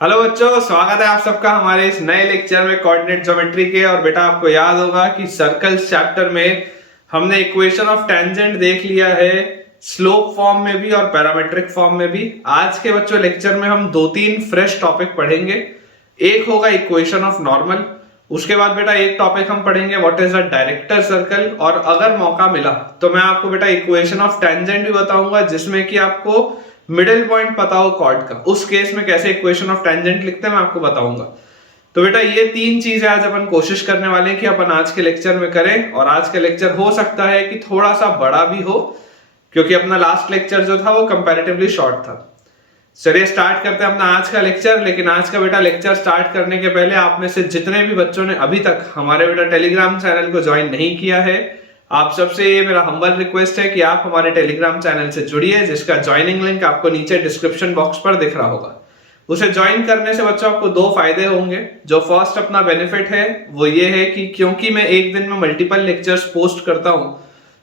Hello बच्चों, स्वागत है आप सबका हमारे इस नए लेक्चर में कोऑर्डिनेट ज्योमेट्री के। और बेटा आपको याद होगा कि सर्कल्स चैप्टर में हमने इक्वेशन ऑफ टेंजेंट देख लिया है, स्लोप फॉर्म में भी और पैरामेट्रिक फॉर्म में भी। आज के बच्चों लेक्चर में हम दो तीन फ्रेश टॉपिक पढ़ेंगे। एक होगा इक्वेशन ऑफ नॉर्मल, उसके बाद बेटा एक टॉपिक हम पढ़ेंगे what is a director circle, और अगर मौका मिला तो मैं आपको बेटा इक्वेशन ऑफ टेंजेंट भी बताऊंगा जिसमें कि आपको मिडिल पॉइंट पता हो कॉर्ड का, उस केस में कैसे इक्वेशन ऑफ टेंजेंट लिखते हैं मैं आपको बताऊंगा। तो बेटा ये तीन चीजें आज अपन कोशिश करने वाले हैं कि अपन आज के लेक्चर में करें। और आज का लेक्चर हो सकता है कि थोड़ा सा बड़ा भी हो, क्योंकि अपना लास्ट लेक्चर जो था वो कंपैरेटिवली शॉर्ट था। चलिए स्टार्ट करते हैं अपना आज का लेक्चर। लेकिन आज का बेटा लेक्चर स्टार्ट करने के पहले आप में से जितने भी बच्चों ने अभी तक हमारे बेटा टेलीग्राम चैनल को ज्वाइन नहीं किया है, आप सबसे ये मेरा हम्बल रिक्वेस्ट है कि आप हमारे टेलीग्राम चैनल से जुड़िए, जिसका ज्वाइनिंग लिंक आपको नीचे डिस्क्रिप्शन बॉक्स पर दिख रहा होगा। उसे ज्वाइन करने से बच्चों आपको दो फायदे होंगे। जो फर्स्ट अपना बेनिफिट है वो ये है कि क्योंकि मैं एक दिन में मल्टीपल लेक्चर्स पोस्ट करता हूं,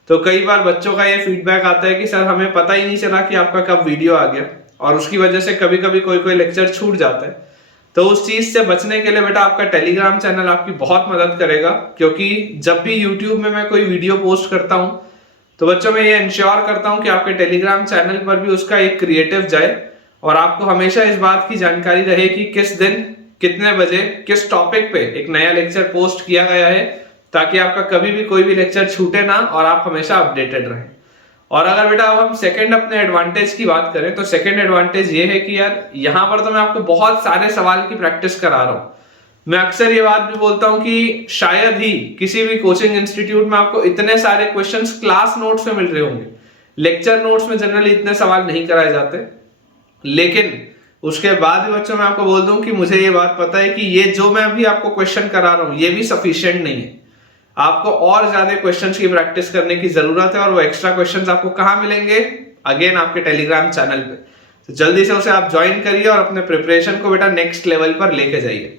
तो कई बार बच्चों का ये फीडबैक आता है कि सर हमें पता ही नहीं चला कि आपका कब वीडियो आ गया, और उसकी वजह से कभी कभी कोई लेक्चर छूट जाता है। तो उस चीज से बचने के लिए बेटा आपका टेलीग्राम चैनल आपकी बहुत मदद करेगा, क्योंकि जब भी यूट्यूब में मैं कोई वीडियो पोस्ट करता हूं तो बच्चों मैं ये इंश्योर करता हूं कि आपके टेलीग्राम चैनल पर भी उसका एक क्रिएटिव जाए, और आपको हमेशा इस बात की जानकारी रहे कि किस दिन कितने बजे किस टॉपिक पे एक नया लेक्चर पोस्ट किया गया है, ताकि आपका कभी भी कोई भी लेक्चर छूटे ना और आप हमेशा अपडेटेड रहें। और अगर बेटा अब हम सेकंड अपने एडवांटेज की बात करें, तो सेकंड एडवांटेज ये है कि यार यहां पर तो मैं आपको बहुत सारे सवाल की प्रैक्टिस करा रहा हूं। मैं अक्सर ये बात भी बोलता हूं कि शायद ही किसी भी कोचिंग इंस्टीट्यूट में आपको इतने सारे क्वेश्चंस क्लास नोट्स में मिल रहे होंगे। लेक्चर नोट्स में जनरली इतने सवाल नहीं कराए जाते, लेकिन उसके बाद भी बच्चों मैं आपको बोल दूं कि मुझे ये बात पता है कि ये जो मैं अभी आपको क्वेश्चन करा रहा हूं ये भी सफिशिएंट नहीं है। आपको और ज्यादा क्वेश्चंस की प्रैक्टिस करने की जरूरत है, और वो एक्स्ट्रा क्वेश्चंस आपको कहां मिलेंगे? अगेन आपके टेलीग्राम चैनल पे। तो जल्दी से उसे आप ज्वाइन करिए और अपने प्रिपरेशन को बेटा नेक्स्ट लेवल पर लेके जाइए।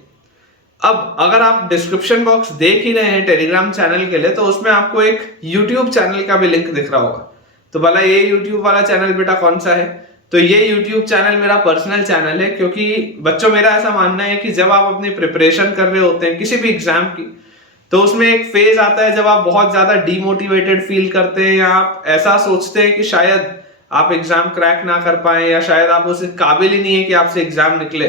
अब अगर आप डिस्क्रिप्शन बॉक्स देख ही रहे हैं टेलीग्राम चैनल के लिए, तो उसमें आपको एक यूट्यूब चैनल का भी लिंक दिख रहा होगा। तो भला ये यूट्यूब वाला चैनल बेटा कौन सा है? तो ये यूट्यूब चैनल मेरा पर्सनल चैनल है, क्योंकि बच्चों मेरा ऐसा मानना है कि जब आप अपनी प्रिपरेशन कर रहे होते हैं किसी भी एग्जाम की, तो उसमें एक फेज आता है जब आप बहुत ज्यादा डीमोटिवेटेड फील करते हैं, या आप ऐसा सोचते हैं कि शायद आप एग्जाम क्रैक ना कर पाए, या शायद आप उस काबिल ही नहीं है कि आपसे एग्जाम निकले।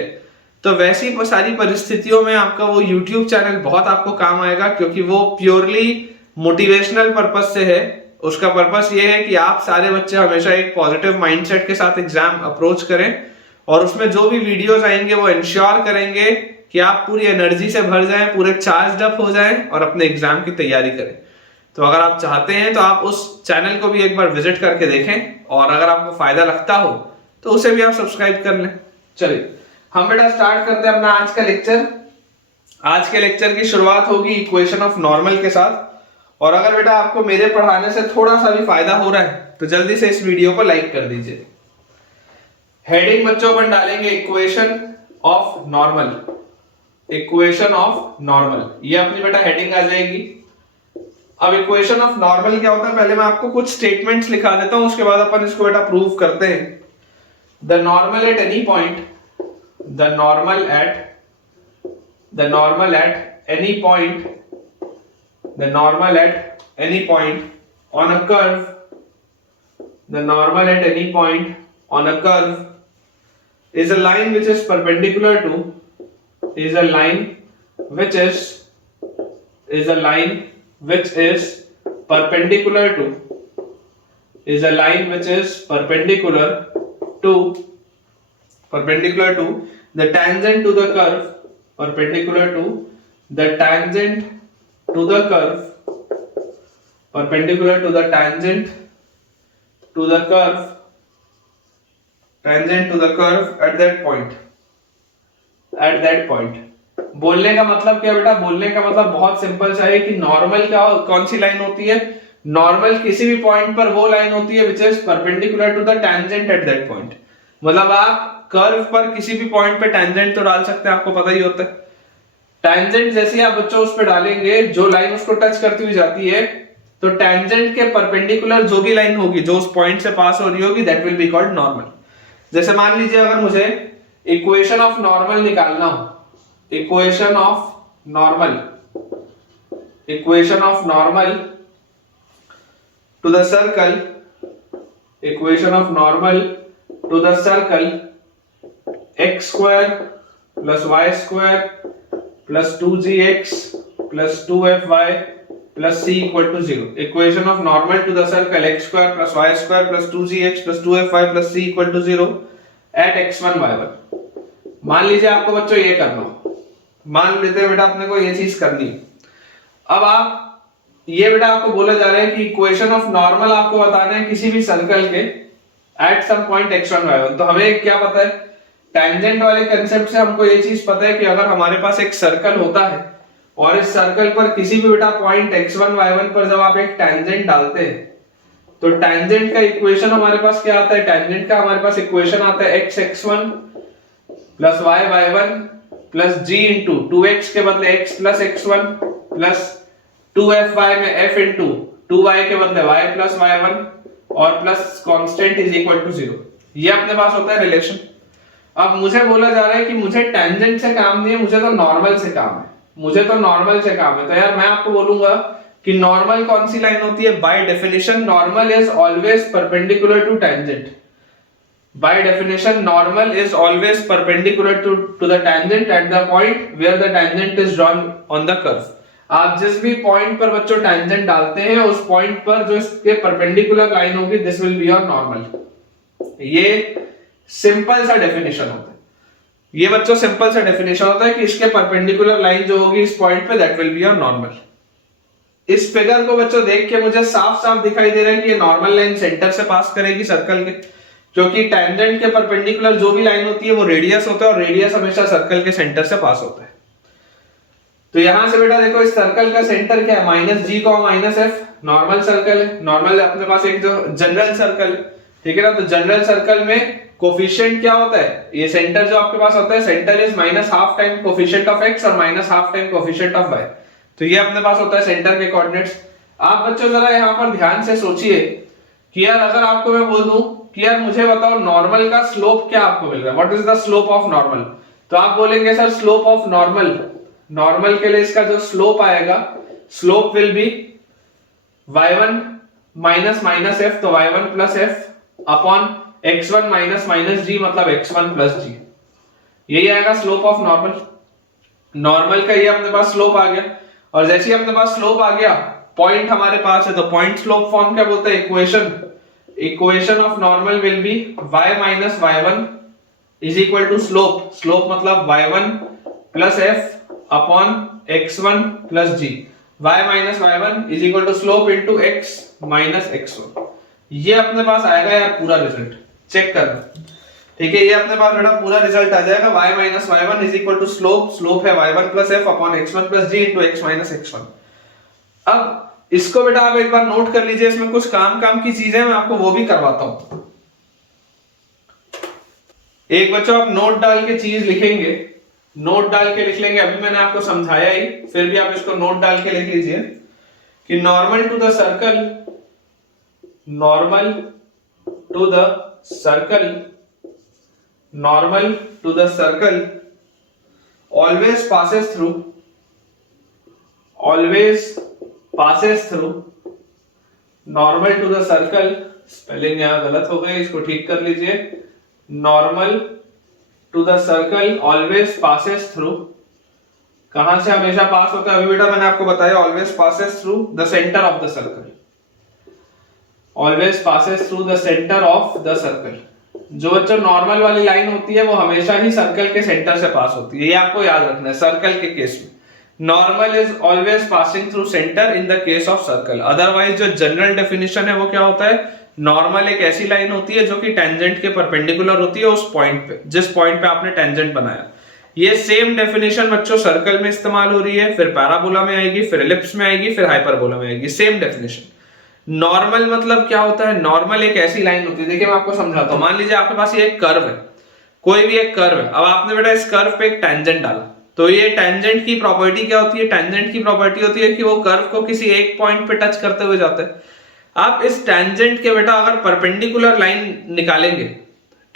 तो वैसी सारी परिस्थितियों में आपका वो यूट्यूब चैनल बहुत आपको काम आएगा, क्योंकि वो प्योरली मोटिवेशनल पर्पज से है। उसका पर्पस ये है कि आप सारे बच्चे हमेशा एक पॉजिटिव माइंडसेट के साथ एग्जाम अप्रोच करें, और उसमें जो भी वीडियोस आएंगे वो इंश्योर करेंगे कि आप पूरी एनर्जी से भर जाएं, पूरे चार्ज अप हो जाएं और अपने एग्जाम की तैयारी करें। तो अगर आप चाहते हैं तो आप उस चैनल को भी एक बार विजिट करके देखें, और अगर आपको फायदा लगता हो तो उसे भी आप सब्सक्राइब कर लें। चलिए हम बेटा स्टार्ट करते हैं अपना आज का लेक्चर। आज के लेक्चर की शुरुआत होगी इक्वेशन ऑफ नॉर्मल के साथ। और अगर बेटा आपको मेरे पढ़ाने से थोड़ा सा भी फायदा हो रहा है तो जल्दी से इस वीडियो को लाइक कर दीजिए। हेडिंग बच्चों अपन डालेंगे equation of normal. Equation of normal, ये अपनी बेटा हेडिंग आ जाएगी। अब इक्वेशन ऑफ नॉर्मल क्या होता है, पहले मैं आपको कुछ स्टेटमेंट्स लिखा देता हूं, उसके बाद अपन इसको बेटा प्रूव करते हैं। The normal at any point, the normal at any point, the normal at any point on a curve, the normal at any point on a curve is a line which is perpendicular to, is a line which is perpendicular to, is a line which is perpendicular to the tangent to the curve, perpendicular to the tangent to the curve, perpendicular to the tangent to the curve, tangent to the curve at that point, at that point। बोलने का मतलब क्या बेटा? बोलने का मतलब बहुत simple सा है कि नॉर्मल क्या कौन सी लाइन होती है? नॉर्मल किसी भी पॉइंट पर वो लाइन होती है which is perpendicular to the tangent at that point. मतलब आप कर्व पर किसी भी पॉइंट पे टेंजेंट तो डाल सकते हैं, आपको पता ही होता है। टेंजेंट जैसे आप बच्चों उस पर डालेंगे, जो लाइन उसको टच करती हुई जाती है, तो टेंजेंट के परपेंडिकुलर जो भी लाइन होगी जो उस पॉइंट से पास हो रही होगी, that will be called normal. जैसे मान लीजिए अगर मुझे इक्वेशन ऑफ नॉर्मल निकालना हो, equation of normal to the circle, equation of normal to the circle x square plus y square plus 2gx plus 2fy plus c equal to 0। Equation of normal to the circle x square plus y square plus 2gx plus 2fy plus c equal to 0 at x1 y1। मान लीजिए आपको बच्चों ये करना हो, मान लेते हैं बेटा अपने को ये चीज करनी है। अब आप ये बेटा आपको बोला जा रहा है कि इक्वेशन ऑफ नॉर्मल आपको बताना है किसी भी सर्कल के at some point x1 y1। तो हमें क्या पता है, टैंजेंट वाले कंसेप्ट से हमको ये चीज पता है कि अगर हमारे पास एक सर्कल होता है और इस सर्कल पर किसी भी बेटा पॉइंट x1 y1 पर जब आप एक टैंजेंट डालते हैं तो टैंजेंट का इक्वेशन हमारे पास क्या आता है, टैंजेंट का हमारे पास इक्वेशन आता है x x1 plus y y1 plus g into 2x के बदले x plus x1 plus 2fy में f इंटू 2y के बदले y प्लस y1 और plus constant is equal to 0। ये अपने पास होता है रिलेशन। अब मुझे बोला जा रहा है कि मुझे टैंजेंट से काम नहीं है, मुझे तो नॉर्मल से काम है, मुझे तो नॉर्मल से काम है। तो यार मैं आपको बोलूंगा कि नॉर्मल कौन सी लाइन होती है, by definition normal is always perpendicular to tangent. By definition, normal is always perpendicular to the tangent at the point where the tangent is drawn on the curve। आप जिस भी पॉइंट पर बच्चों tangent डालते हैं उस पॉइंट पर जो इसके परपेंडिकुलर लाइन होगी this will be your normal. ये सिंपल सा डेफिनेशन होता है, ये बच्चों सिंपल सा डेफिनेशन होता है कि इसके परपेंडिकुलर लाइन जो होगी इस पॉइंट पे that will be your normal. इस फिगर को बच्चों देख के मुझे साफ साफ दिखाई दे रहा है कि ये नॉर्मल लाइन सेंटर से पास करेगी सर्कल के, क्योंकि टैंजेंट के परपेंडिकुलर जो भी लाइन होती है वो रेडियस होता है और रेडियस हमेशा सर्कल के सेंटर से पास होता है। तो यहां से बेटा देखो इस सर्कल का सेंटर क्या है, माइनस जी को माइनस एफ, नॉर्मल सर्कल है। नॉर्मल अपने पास एक जो जनरल सर्कल है, ठीक है ना। तो जनरल सर्कल में कोफिशिएंट क्या होता है, ये सेंटर जो आपके पास होता है centre is minus half time coefficient of x और minus half time coefficient of y. तो ये अपने पास होता है सेंटर के कोऑर्डिनेट्स। आप बच्चों जरा यहाँ पर ध्यान से सोचिए कि यार अगर आपको मैं बोल दूं कि यार मुझे बताओ नॉर्मल का स्लोप क्या आपको मिल रहा है, what is the slope of normal. तो आप बोलेंगे sir slope of normal, normal के लिए इसका जो स्लोप आएगा slope will be y1 minus minus f, तो y1 plus f upon x1 minus minus g मतलब x1 प्लस जी, यही आएगा स्लोप ऑफ नॉर्मल। नॉर्मल का ये अपने पास स्लोप आ गया और जैसे ही अपने पास स्लोप आ गया पॉइंट हमारे पास है, तो पॉइंट स्लोप फॉर्म क्या बोलते हैं, equation of normal will be y minus y1 is equal to slope, slope मतलब y1 plus f upon x1 plus g, y minus y1 is equal to slope into x minus x1। ये अपने पास आएगा यार पूरा result, check करना, ठीक है। ये अपने पास बेटा पूरा रिजल्ट आ जाएगा y minus y1 is equal to slope, slope है y1 plus f upon x1 plus g into x minus x1। अब इसको बेटा आप एक बार नोट कर लीजिए, इसमें कुछ काम की चीजें मैं आपको वो भी करवाता हूं। एक बच्चों आप नोट डाल के चीज लिखेंगे, नोट डाल के लिख लेंगे, अभी मैंने आपको समझाया ही, फिर भी आप इसको नोट डाल के लिख लीजिए कि normal to the circle, normal to the circle, normal to the circle always passes through, always passes through, normal to the circle, spelling यहां गलत हो गई, इसको ठीक कर लीजिए, normal to the circle always passes through, कहां से हमेशा पास होता है, अभी बेटा मैंने आपको बताया always passes through the center of the circle, always passes through the center of the circle। जो बच्चों नॉर्मल वाली लाइन होती है वो हमेशा ही सर्कल के सेंटर से पास होती है, ये आपको याद रखना है। सर्कल के केस में normal is always passing through centre in the case of circle. Otherwise जो जनरल डेफिनेशन है वो क्या होता है, नॉर्मल एक ऐसी लाइन होती है जो कि टेंजेंट के परपेंडिकुलर होती है उस पॉइंट पे, जिस पॉइंट पे आपने टेंजेंट बनाया। ये सेम डेफिनेशन बच्चों सर्कल में इस्तेमाल हो रही है, फिर पैराबोला में आएगी, फिर एलिप्स में आएगी, फिर हाइपरबोला में आएगी, सेम डेफिनेशन। नॉर्मल मतलब क्या होता है, नॉर्मल एक ऐसी लाइन होती है, देखिए मैं आपको समझाता हूं। मान लीजिए आपके पास ये एक कर्व है, कोई भी एक कर्व है, अब आपने बेटा इस कर्व पे एक टेंजेंट डाला, तो ये टेंजेंट की प्रॉपर्टी क्या होती है, टेंजेंट की प्रॉपर्टी होती है कि वो कर्व को किसी एक पॉइंट पे टच करते हुए जाता है। आप इस टेंजेंट के बेटा अगर परपेंडिकुलर लाइन निकालेंगे,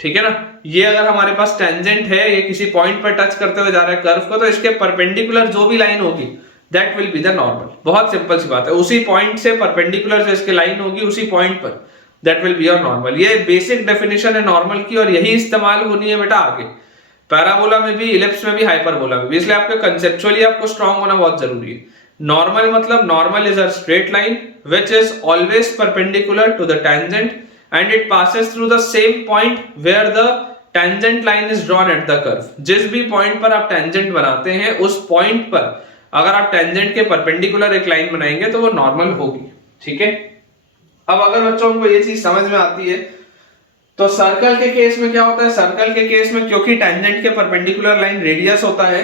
ठीक है ना। ये अगर हमारे पास टेंजेंट है, ये किसी पॉइंट पर टच करते हुए जा रहा है कर्व को, तो इसके परपेंडिकुलर जो भी लाइन होगी that will be the normal. बहुत सिंपल सी बात है, उसी पॉइंट से परपेंडिकुलर जो इसके लाइन होगी उसी पॉइंट पर that will be your normal. ये बेसिक डेफिनेशन है नॉर्मल की, और यही इस्तेमाल होनी है बेटा आगे पैराबोला में भी, इलिप्स में भी, हाइपरबोला में भी। इसलिए आपके कंसेप्चुअली आपको स्ट्रांग होना बहुत जरूरी है। नॉर्मल मतलब normal is a straight line which is always perpendicular to the tangent and it passes through the same point where the tangent line is drawn at the curve। जिस भी point पर आप tangent बनाते हैं उस point पर अगर आप टेंजेंट के परपेंडिकुलर एक लाइन बनाएंगे तो वो नॉर्मल होगी, ठीक है। अब अगर बच्चों को ये चीज समझ में आती है तो सर्कल के केस में क्या होता है, सर्कल के केस में क्योंकि टेंजेंट के परपेंडिकुलर लाइन रेडियस होता है,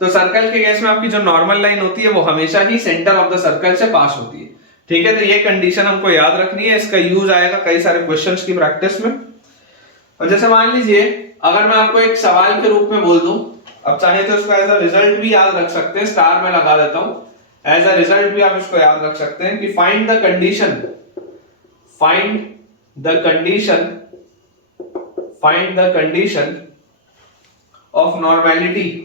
तो सर्कल के केस में आपकी जो नॉर्मल लाइन होती है वो हमेशा ही सेंटर ऑफ द सर्कल से पास होती है, ठीक है। तो ये कंडीशन हमको याद रखनी है, इसका यूज आएगा कई सारे क्वेश्चंस की प्रैक्टिस में। और जैसे मान लीजिए अगर मैं आपको एक सवाल के रूप में बोल दूं, अब चाहे तो इसको एज अ रिजल्ट भी याद रख सकते हैं, स्टार में लगा देता हूं, एज अ रिजल्ट भी आप इसको याद रख सकते हैं कि find the condition of normality,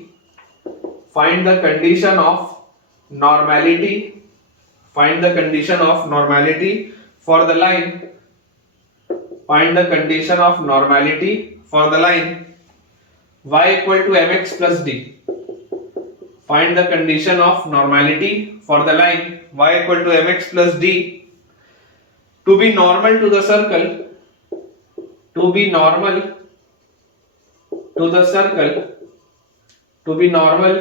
find the condition of normality for the line, find the condition of normality for the line y equal to mx plus d, find the condition of normality for the line y equal to mx plus d to be normal to the circle, to be normal to the circle, to be normal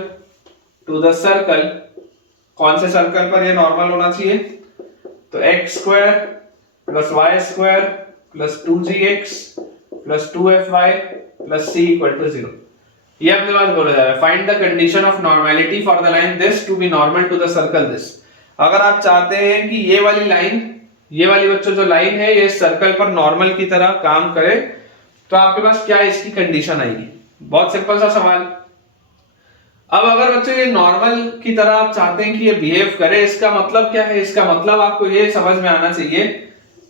to the circle। कौन से circle पर ये normal होना चाहिए, तो x square plus y square plus 2gx plus 2fy plus c equal to 0। ये अपने पास बोला जा रहा है find the condition of normality for the line this to be normal to the circle this. अगर आप चाहते हैं कि ये वाली लाइन, ये वाली बच्चों जो लाइन है ये सर्कल पर नॉर्मल की तरह काम करे, तो आपके पास क्या इसकी कंडीशन आएगी। बहुत सिंपल सा सवाल। अब अगर बच्चों ये नॉर्मल की तरह आप चाहते हैं कि ये बिहेव करे, इसका मतलब क्या है, इसका मतलब आपको ये समझ में आना चाहिए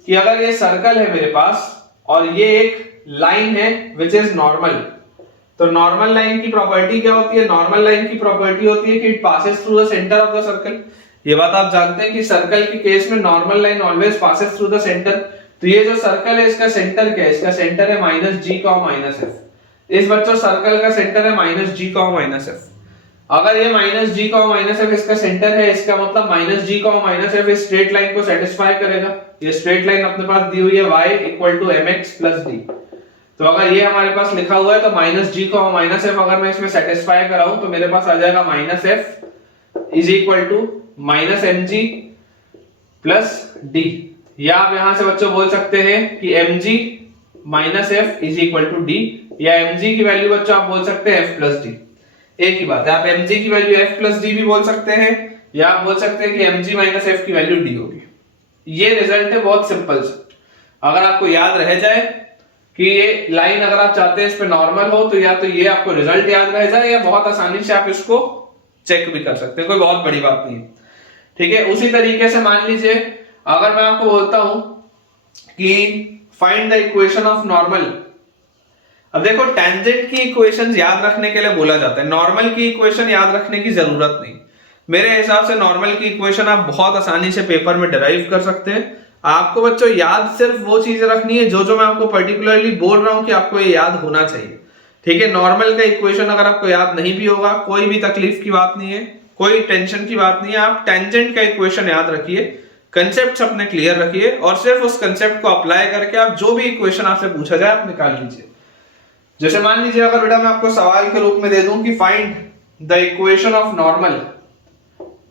कि अगर ये सर्कल है मेरे पास और ये एक लाइन है विच इज नॉर्मल, तो नॉर्मल लाइन की प्रॉपर्टी क्या होती है, नॉर्मल लाइन की प्रॉपर्टी होती है कि it passes through the centre of the circle. ये बात आप जानते हैं कि सर्कल के केस में normal line always passes through the centre. तो ये जो सर्कल है इसका सेंटर क्या है, इसका सेंटर है -g, -f। इस बच्चों सर्कल का सेंटर है -g, -f। अगर ये -g, -f इसका सेंटर है, इसका मतलब -g, -f इस स्ट्रेट लाइन को सेटिस्फाई करेगा। ये स्ट्रेट लाइन अपने पास दी हुई है y equal to mx plus d। तो अगर ये हमारे पास लिखा हुआ है तो -g, -f अगर मैं इसमें सेटिस्फाई कराऊं तो मेरे पास आ जाएगा -f is equal to -mg plus d। या आप यहां से बच्चों बोल सकते हैं कि mg -f is equal to d, या mg की वैल्यू बच्चों आप बोल सकते हैं f प्लस d। एक ही बात है, आप mg की वैल्यू f प्लस d भी बोल सकते हैं, या आप बोल सकते हैं कि mg माइनस f की वैल्यू d होगी। ये रिजल्ट है बहुत सिंपल सा। अगर आपको याद रह जाए कि ये लाइन अगर आप चाहते हैं इस पे नॉर्मल हो, तो या तो ये आपको रिजल्ट याद रह जाए, या बहुत आसानी से आप इसको चेक भी कर सकते हैं, कोई बहुत बड़ी बात नहीं है, ठीक है। उसी तरीके से मान लीजिए अगर मैं आपको बोलता हूं कि find the equation of normal. अब देखो टेंजेंट की इक्वेशंस याद रखने के लिए बोला जाता है, नॉर्मल की इक्वेशन याद रखने की जरूरत नहीं। मेरे हिसाब से नॉर्मल की इक्वेशन आप बहुत आसानी से पेपर में डिराइव कर सकते हैं। आपको बच्चों याद सिर्फ वो चीजें रखनी है जो मैं आपको पर्टिकुलरली बोल रहा हूं कि आपको ये याद होना चाहिए, ठीक है। नॉर्मल का इक्वेशन अगर आपको याद नहीं भी होगा कोई भी तकलीफ की बात नहीं है, कोई टेंशन की बात नहीं है। आप टेंजेंट का इक्वेशन याद रखिए, कंसेप्ट अपने क्लियर रखिए, और सिर्फ उस कंसेप्ट को अप्लाई करके आप जो भी इक्वेशन आपसे पूछा जाए आप निकाल लीजिए। जैसे मान लीजिए अगर बेटा मैं आपको सवाल के रूप में दे दूं कि find the equation of normal,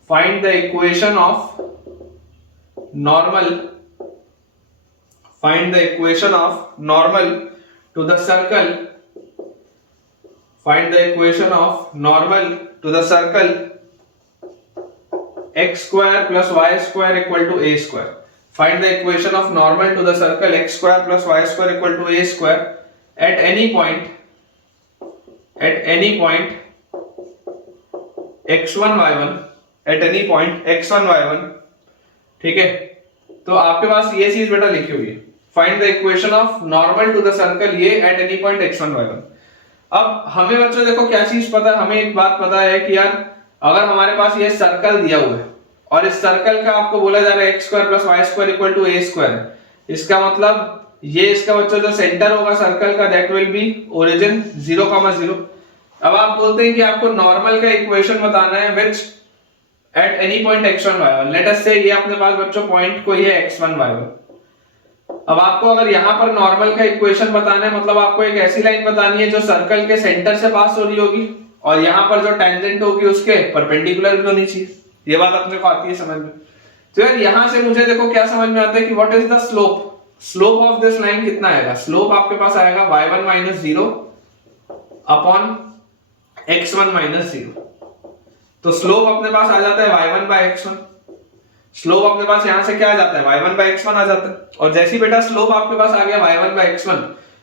find the equation of normal, find the equation of normal to the circle, find the equation of normal to the circle x square plus y square equal to a square। find the equation of normal to the circle x square plus y square equal to a square at any point x1 y1, at any point x1 y1, ठीक है। तो आपके पास ये चीज बेटा लिखी हुई है, find the equation of normal to the circle ये at any point x1 y1। अब हमें बच्चों देखो क्या चीज पता है, हमें एक बात पता है कि यार अगर हमारे पास ये सर्कल दिया हुआ है और इस सर्कल का आपको बोला जा रहा है x square plus y square equal to a square, इसका मतलब ये इसका बच्चों जो सेंटर होगा सर्कल का दैट विल बी ओरिजिन 0,0। अब आप बोलते हैं कि आपको नॉर्मल का इक्वेशन बताना है which eight any point x1 y1। Let us से ये अपने पास बच्चों पॉइंट कोई है x1 y1। अब आपको अगर यहां पर नॉर्मल का इक्वेशन बताना है मतलब आपको एक ऐसी लाइन बतानी है जो सर्कल के सेंटर से पास हो रही होगी और यहां पर जो टेंजेंट होगी उसके परपेंडिकुलर भी होनी चाहिए। ये बात अपने को आती है समझ में। तो यार यहां से मुझे देखो क्या समझ में आता है कि what is the slope, slope of this line कितना आएगा, स्लोप आपके पास आएगा y1 minus 0 upon x1 minus 0। तो स्लोप अपने पास आ जाता है y1 बाय x1, स्लोप अपने पास यहां से क्या आ जाता है y1 बाय x1 आ जाता है। और जैसी बेटा स्लोप आपके पास आ गया y1 बाय x1,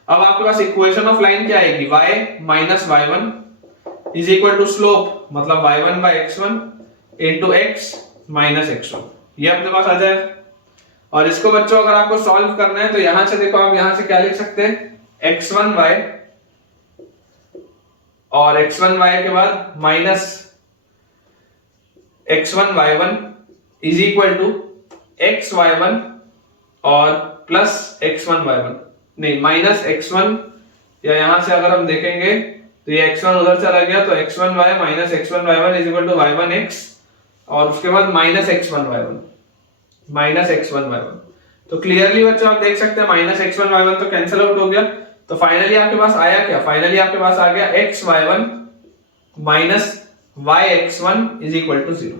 अब आपके पास इक्वेशन ऑफ लाइन क्या आएगी, y minus y1 is equal to slope मतलब y1 bye x1 into x minus x1। ये अपने पास आ जाएगा। और इसको बच्चों अगर आपको सॉल्व करना है तो यहां से देखो आप यहां से क्या लिख सकते हैं x1y और x1y के बाद minus x1y1 is equal to xy1 और प्लस x1y1 नहीं माइनस x1, या यहां से अगर हम देखेंगे तो ये x1 उधर चला गया तो x1y minus x1y1 is equal to y1x और उसके बाद माइनस x1y1 माइनस x1y1। तो क्लियरली बच्चों आप देख सकते हैं माइनस x1y1 तो कैंसिल आउट हो गया। तो फाइनली आपके पास आया क्या, फाइनली आपके पास आ गया xy1 minus yx1 is equal to 0।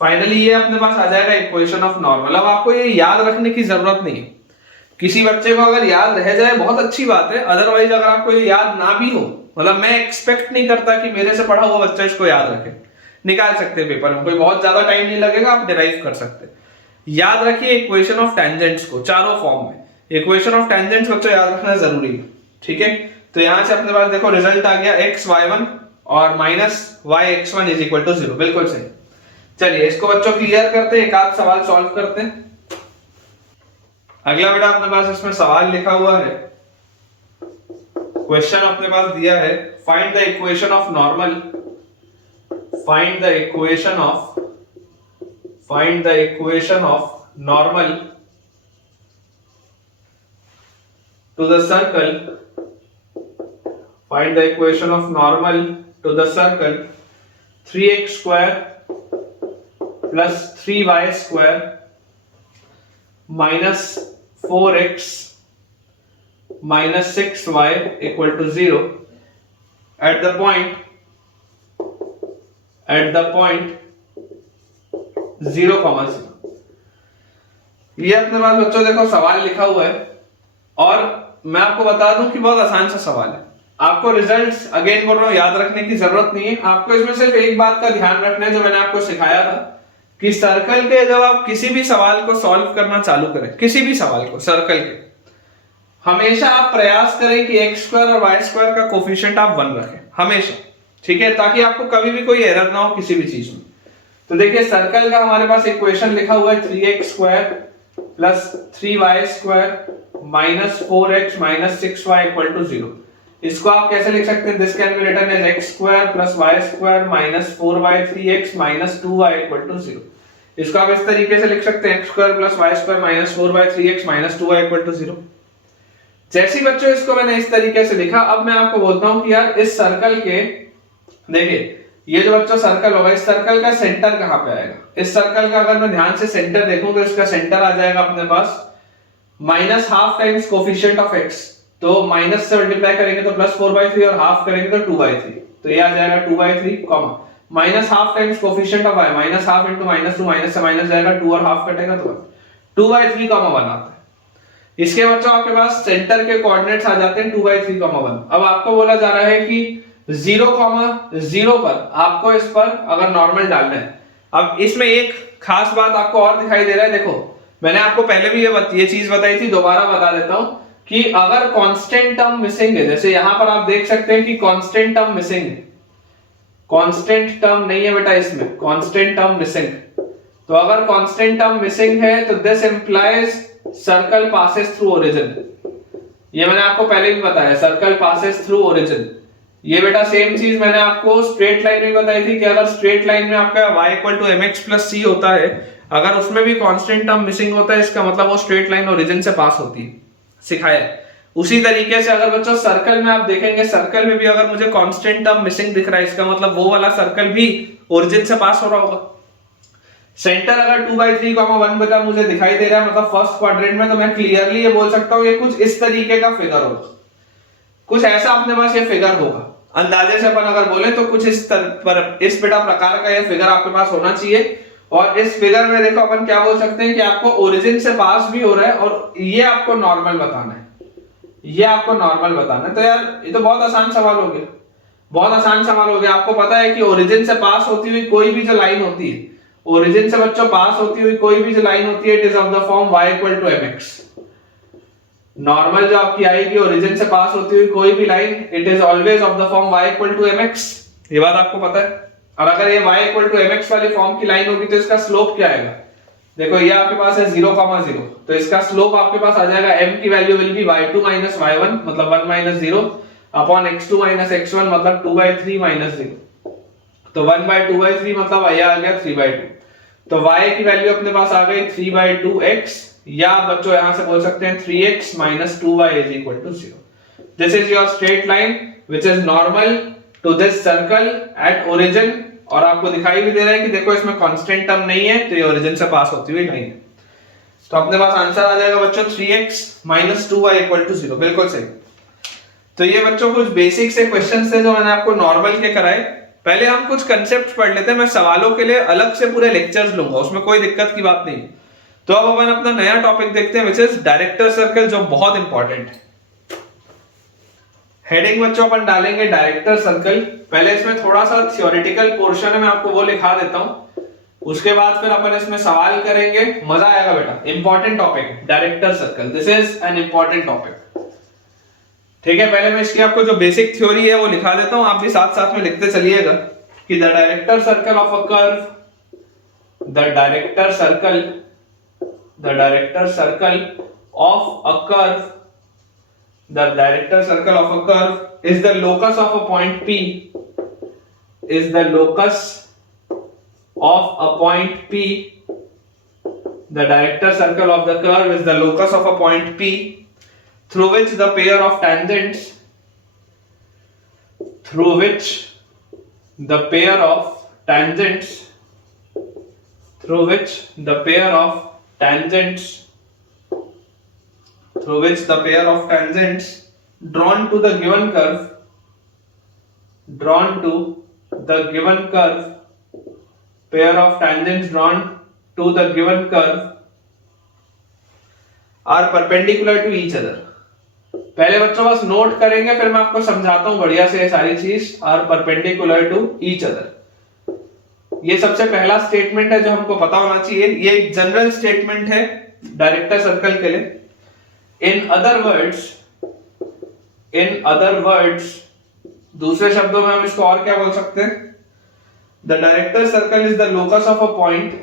Finally ये अपने पास आ जाएगा इक्वेशन ऑफ नॉर्मल। अब आपको ये याद रखने की जरूरत नहीं है, किसी बच्चे को अगर याद रह जाए बहुत अच्छी बात है, अदरवाइज अगर आपको ये याद ना भी हो, मतलब मैं एक्सपेक्ट नहीं करता कि मेरे से पढ़ा हुआ बच्चा इसको याद रखे, निकाल सकते हैं पेपर में, कोई बहुत ज्यादा टाइम नहीं लगेगा, आप डिराइव कर सकते हैं। याद रखिए इक्वेशन ऑफ टेंजेंट्स को चारों फॉर्म में, इक्वेशन ऑफ टेंजेंट्स बच्चों याद रखना जरूरी है, ठीक है। तो यहां से अपने पास देखो रिजल्ट आ गया xy1 और minus yx1 is equal to 0, बिल्कुल सही। चलिए इसको बच्चों क्लियर करते हैं, एक आध सवाल सॉल्व करते हैं। अगला बेटा अपने पास इसमें सवाल लिखा हुआ है, क्वेश्चन अपने पास दिया है find the equation of normal, find the equation of normal to the circle, find the equation of normal to the circle 3x square plus 3y square minus 4x minus 6y equal to 0 at the point 0,0। ये अपने पास बच्चों देखो सवाल लिखा हुआ है और मैं आपको बता दूं कि बहुत आसान सा सवाल है। आपको रिजल्ट्स अगेन बोल रहा हूं याद रखने की जरूरत नहीं है, आपको इसमें सिर्फ एक बात का ध्यान रखना है जो मैंने आपको सिखाया था कि सर्कल के जब आप किसी भी सवाल को सॉल्व करना चालू करें, किसी भी सवाल को सर्कल के, हमेशा आप प्रयास करें कि x स्क्वायर और y स्क्वायर का कोफिशिएंट आप 1 रखें हमेशा, ठीक है, ताकि आपको कभी भी कोई एरर ना हो किसी भी चीज में। तो देखिए सर्कल का हमारे पास इक्वेशन लिखा हुआ है 3x square plus 3y square minus 4x minus 6y equal to 0। इसको आप कैसे लिख सकते हैं, this can be written as x square plus y square minus 4y 3x minus 2y equal to 0। इसको आप इस तरीके से लिख सकते हैं x square plus y square minus 4y 3x minus 2y equal to 0। जैसी बच्चों इसको मैंने इस तरीके से लिखा, अब मैं आपको बोलता हूं कि यार इस सर्कल के देखिए ये जो बच्चों सर्कल होगा इस सर्कल का सेंटर कहां पे आएगा, इस सर्कल का अगर मैं ध्यान से सेंटर देखूं तो इसका सेंटर आ जाएगा अपने पास minus half times coefficient of x, तो माइनस से मल्टीप्लाई करेंगे तो प्लस 4/3 और हाफ करेंगे तो 2/3, तो ये आ जाएगा 2/3 comma minus half times coefficient of y, minus half into minus 2, minus से माइनस जाएगा 2 और हाफ कटेगा तो 2/3 कॉमा 1 आता है। इसके बच्चों आपके पास सेंटर के कोऑर्डिनेट्स आ जाते हैं 2/3 कॉमा 1। अब आपको बोला जा रहा है कि 0,0 पर आपको इस पर अगर नॉर्मल डालना है। अब इसमें एक खास बात आपको और दिखाई दे रहा है, देखो मैंने आपको पहले भी ये चीज बताई थी, दोबारा बता देता हूं कि अगर कांस्टेंट टर्म मिसिंग है, जैसे यहां पर आप देख सकते हैं कि कांस्टेंट टर्म मिसिंग है, कांस्टेंट टर्म नहीं है बेटा इसमें, कांस्टेंट टर्म मिसिंग। तो अगर कांस्टेंट टर्म मिसिंग है तो this implies circle passes through origin, ये मैंने आपको पहले भी बताया, सर्कल पासेस थ्रू ओरिजिन। ये बेटा सेम चीज मैंने आपको स्ट्रेट लाइन में बताई थी कि अगर स्ट्रेट लाइन में आपका y equal to mx plus c होता है, अगर उसमें भी कांस्टेंट टर्म मिसिंग होता है, इसका मतलब वो स्ट्रेट लाइन ओरिजिन से पास होती है, सिखाया है। उसी तरीके से अगर बच्चों सर्कल में आप देखेंगे, सर्कल में भी अगर मुझे कांस्टेंट टर्म मिसिंग दिख रहा है, इसका मतलब वो वाला सर्कल भी ओरिजिन से पास हो रहा होगा। सेंटर अगर 2/3, 1 बटा मुझे दिखाई दे रहा है, मतलब फर्स्ट क्वाड्रेंट में, तो मैं क्लियरली ये बोल सकता हूँ ये कुछ इस तरीके का फिगर होगा, कुछ ऐसा अपने पास ये फिगर होगा। अंदाजे से अपन अगर बोले तो कुछ इस बेटा प्रकार का ये फिगर आपके पास होना चाहिए। और इस फिगर में देखो अपन क्या बोल सकते हैं कि आपको ओरिजिन से पास भी हो रहा है और ये आपको नॉर्मल बताना है, ये आपको नॉर्मल बताना है। तो यार ये तो बहुत आसान सवाल हो गया, बहुत आसान सवाल हो गया। आपको पता है कि ओरिजिन से पास होती हुई कोई भी जो लाइन होती है, ओरिजिन से बच्चों पास होती हुई कोई भी जो लाइन होती है, it is of the form y equal to mx। Normal जो आपकी आएगी ओरिजिन से पास होती हुई कोई भी line, it is always of the form y equal to mx। ये बात आपको पता है। और अगर ये y इक्वल टू mx वाली फॉर्म की लाइन होगी तो इसका स्लोप क्या आएगा? देखो ये आपके पास है 0,0, तो इसका स्लोप आपके पास आ जाएगा m की value will be y2 minus y1 मतलब 1 minus 0 upon x2 minus x1 मतलब 2/3 माइनस 0। तो 1/2/3 मतलब ये आ गया 3/2। तो y की वैल्यू अपने पास आ गई 3/2x, या बच्चों यहां से बोल सकते हैं 3x minus 2y is equal to 0। This is your straight line which is normal to this circle at origin. और आपको दिखाई भी दे रहा है कि देखो इसमें कांस्टेंट टर्म नहीं है, तो ये ओरिजिन से पास होती हुई नहीं है। तो अपने पास आंसर आ जाएगा बच्चों 3x minus 2y equal to 0। बिल्कुल सही। तो ये बच्चों कुछ बेसिक से क्वेश्चंस थे जो मैंने आपको नॉर्मल के कराए। पहले हम कुछ कंसेप्ट पढ़ लेते हैं, मैं सवालों के लिए अलग से पूरे लेक्चर्स लूंगा, उसमें कोई दिक्कत की बात नहीं। तो अब अपन अपना नया टॉपिक देखते हैं विच इज डायरेक्टर सर्कल, जो बहुत इंपॉर्टेंट है। हेडिंग बच्चों अपन डालेंगे डायरेक्टर सर्कल। पहले इसमें थोड़ा सा थ्योरेटिकल पोर्शन है, मैं आपको वो लिखा देता हूं, उसके बाद फिर अपन इसमें सवाल करेंगे, मजा आएगा बेटा। Important topic director circle, this is an important topic. ठीक है, पहले मैं इसकी आपको जो बेसिक थ्योरी है वो लिखा देता हूं, आप भी साथ साथ में लिखते चलिएगा कि the director circle of a curve, the director circle, the director circle of a curve, the director circle of a curve is the locus of a point P, is the locus of a point P. The director circle of the curve is the locus of a point P through which the pair of tangents, through which the pair of tangents, through which the pair of tangents, through which the pair of tangents drawn to the given curve, drawn to the given curve, pair of tangents drawn to the given curve are perpendicular to each other. पहले बच्चों बस note करेंगे, फिर मैं आपको समझाता हूं बढ़िया से ये सारी चीज। are perpendicular to each other, ये सबसे पहला स्टेटमेंट है जो हमको पता होना चाहिए। ये एक जनरल स्टेटमेंट है डायरेक्टर सर्कल के लिए। In other words, दूसरे शब्दों में हम इसको और क्या बोल सकते हैं? The director circle is the locus of a point.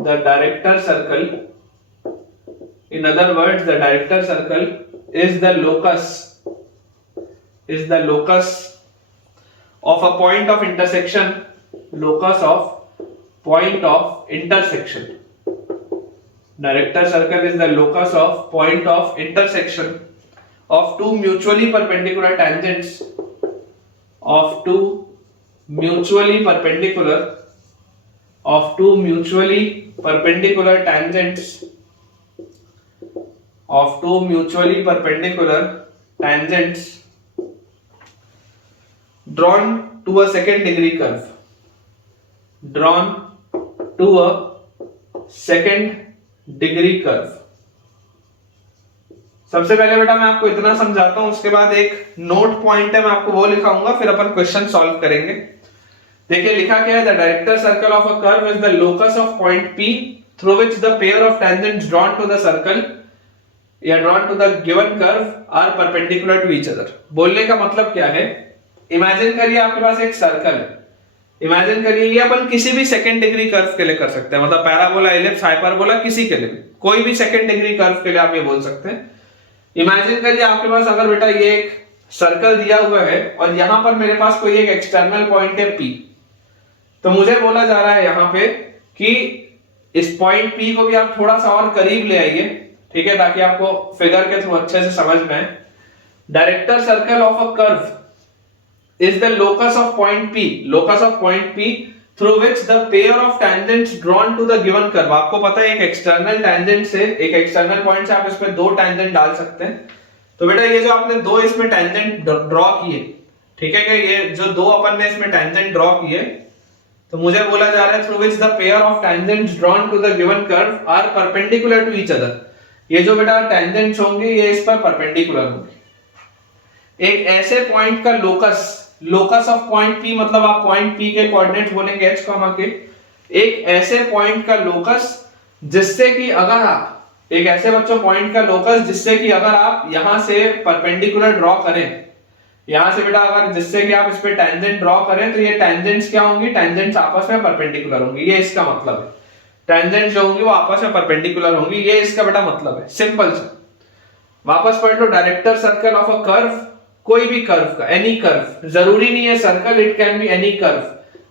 The director circle, in other words, the director circle is the locus of a point of intersection. Locus of point of intersection. Director circle is the locus of point of intersection of two mutually perpendicular tangents, of two mutually perpendicular tangents, of two mutually perpendicular tangents drawn to a second degree curve, drawn to a second degree curve. सबसे पहले बेटा मैं आपको इतना समझाता हूं, उसके बाद एक नोट पॉइंट है मैं आपको वो लिखाऊंगा, फिर अपन क्वेश्चन सॉल्व करेंगे। देखिए लिखा क्या है, the director circle of a curve is the locus of point P through which the pair of tangents drawn to the circle या drawn to the given curve are perpendicular to each other. बोलने का मतलब क्या है, imagine करिए आपके पास एक circle है, इमेजिन करिए ये अपन किसी भी सेकंड डिग्री कर्व के लिए कर सकते हैं, मतलब पैराबोला, इलिप्स, हाइपरबोला, किसी के लिए भी, कोई भी सेकंड डिग्री कर्व के लिए आप ये बोल सकते हैं। इमेजिन करिए आपके पास अगर बेटा ये एक सर्कल दिया हुआ है और यहां पर मेरे पास कोई एक एक्सटर्नल पॉइंट है P, तो मुझे बोला जा रहा है यहां पे कि इस पॉइंट P को भी आप थोड़ा सा और करीब ले आइए, ठीक है, ताकि आपको फिगर के थ्रू अच्छे से समझ में आए। Director circle of a curve is the locus of point P, locus of point P through which the pair of tangents drawn to the given curve। आपको पता है एक एक्सटर्नल टेंजेंट से, एक एक्सटर्नल पॉइंट से आप इसमें दो टेंजेंट डाल सकते हैं। तो बेटा ये जो आपने दो इसमें टेंजेंट ड्रॉ किए, ठीक है, कि ये जो दो अपन ने इसमें टेंजेंट ड्रॉ किए, तो मुझे बोला जा रहा है through which the pair of tangents drawn to the given curve are perpendicular to each other. ये जो बेटा टेंजेंट्स होंगे ये इस पर परपेंडिकुलर होंगे। एक ऐसे पॉइंट का locus, locus of point P मतलब आप पॉइंट P के कोऑर्डिनेट बोलेंगे h, के एक ऐसे पॉइंट का लोकस जिससे कि अगर आप एक ऐसे बच्चों पॉइंट का लोकस जिससे कि अगर आप यहां से परपेंडिकुलर ड्रॉ करें, यहां से बेटा अगर जिससे कि आप इस पे टेंजेंट ड्रॉ करें, तो ये टेंजेंट्स क्या होंगी, टेंजेंट्स आपस में परपेंडिकुलर होंगी, ये इसका मतलब है। टेंजेंट्स जो होंगी वो आपस में परपेंडिकुलर होंगी, ये इसका बेटा मतलब है, सिंपल सा। वापस पढ़ लो, director circle of a curve, कोई भी कर्व का, एनी कर्व, जरूरी नहीं है circle, it can be any curve.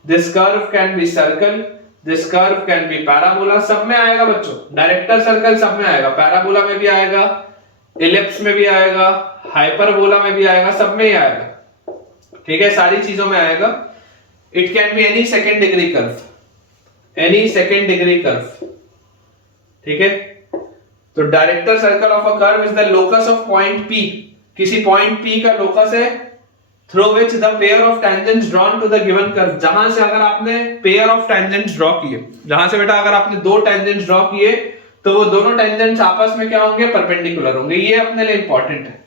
This curve can be circle, this curve can be parabola, सब में आएगा बच्चों, डायरेक्टर सर्कल सब में आएगा, पैराबोला में भी आएगा, इलिप्स में भी आएगा, हाइपरबोला में भी आएगा, सब में ही आएगा, ठीक है, सारी चीजों में आएगा। It can be any second degree curve, any second degree curve, ठीक है। तो director circle of a curve is the locus of point P, किसी पॉइंट P का लोकस है through which the pair of tangents drawn to the given curve, जहां से अगर आपने पेयर ऑफ टेंजेंट्स ड्रॉ किए, जहां से बेटा अगर आपने दो टेंजेंट्स ड्रॉ किए तो वो दोनों टेंजेंट्स आपस में क्या होंगे, परपेंडिकुलर होंगे, ये अपने लिए इंपॉर्टेंट है,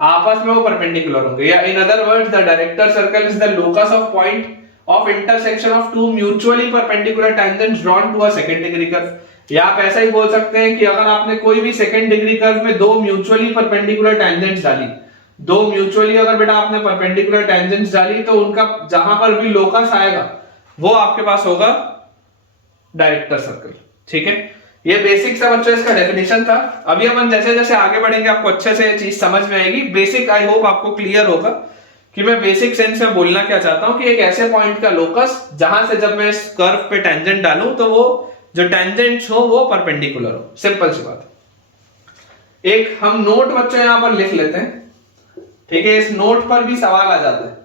आपस में वो परपेंडिकुलर होंगे। या in other words the director circle is the locus of point of intersection of two mutually perpendicular tangents drawn to a second degree curve. या आप ऐसा ही बोल सकते हैं कि अगर आपने कोई भी सेकंड डिग्री कर्व में दो म्यूचुअली परपेंडिकुलर टेंजेंट्स डाली, दो म्यूचुअली अगर बेटा आपने परपेंडिकुलर टेंजेंट्स डाली, तो उनका जहां पर भी लोकस आएगा वो आपके पास होगा डायरेक्टर सर्कल, ठीक है। ये बेसिक सा बच्चों इसका डेफिनेशन था। अभी अपन जैसे जैसे आगे बढ़ेंगे आपको अच्छे से ये चीज समझ में आएगी। बेसिक आई होप आपको क्लियर होगा कि मैं बेसिक सेंस में बोलना क्या चाहता हूं, कि एक ऐसे पॉइंट का लोकस जहां से जब मैं इस कर्व पे टेंजेंट डालूं तो वो जो टेंजेंट्स हो वो परपेंडिकुलर हो, सिंपल सी बात। एक हम नोट बच्चों यहां पर लिख लेते हैं, ठीक है, इस नोट पर भी सवाल आ जाता है,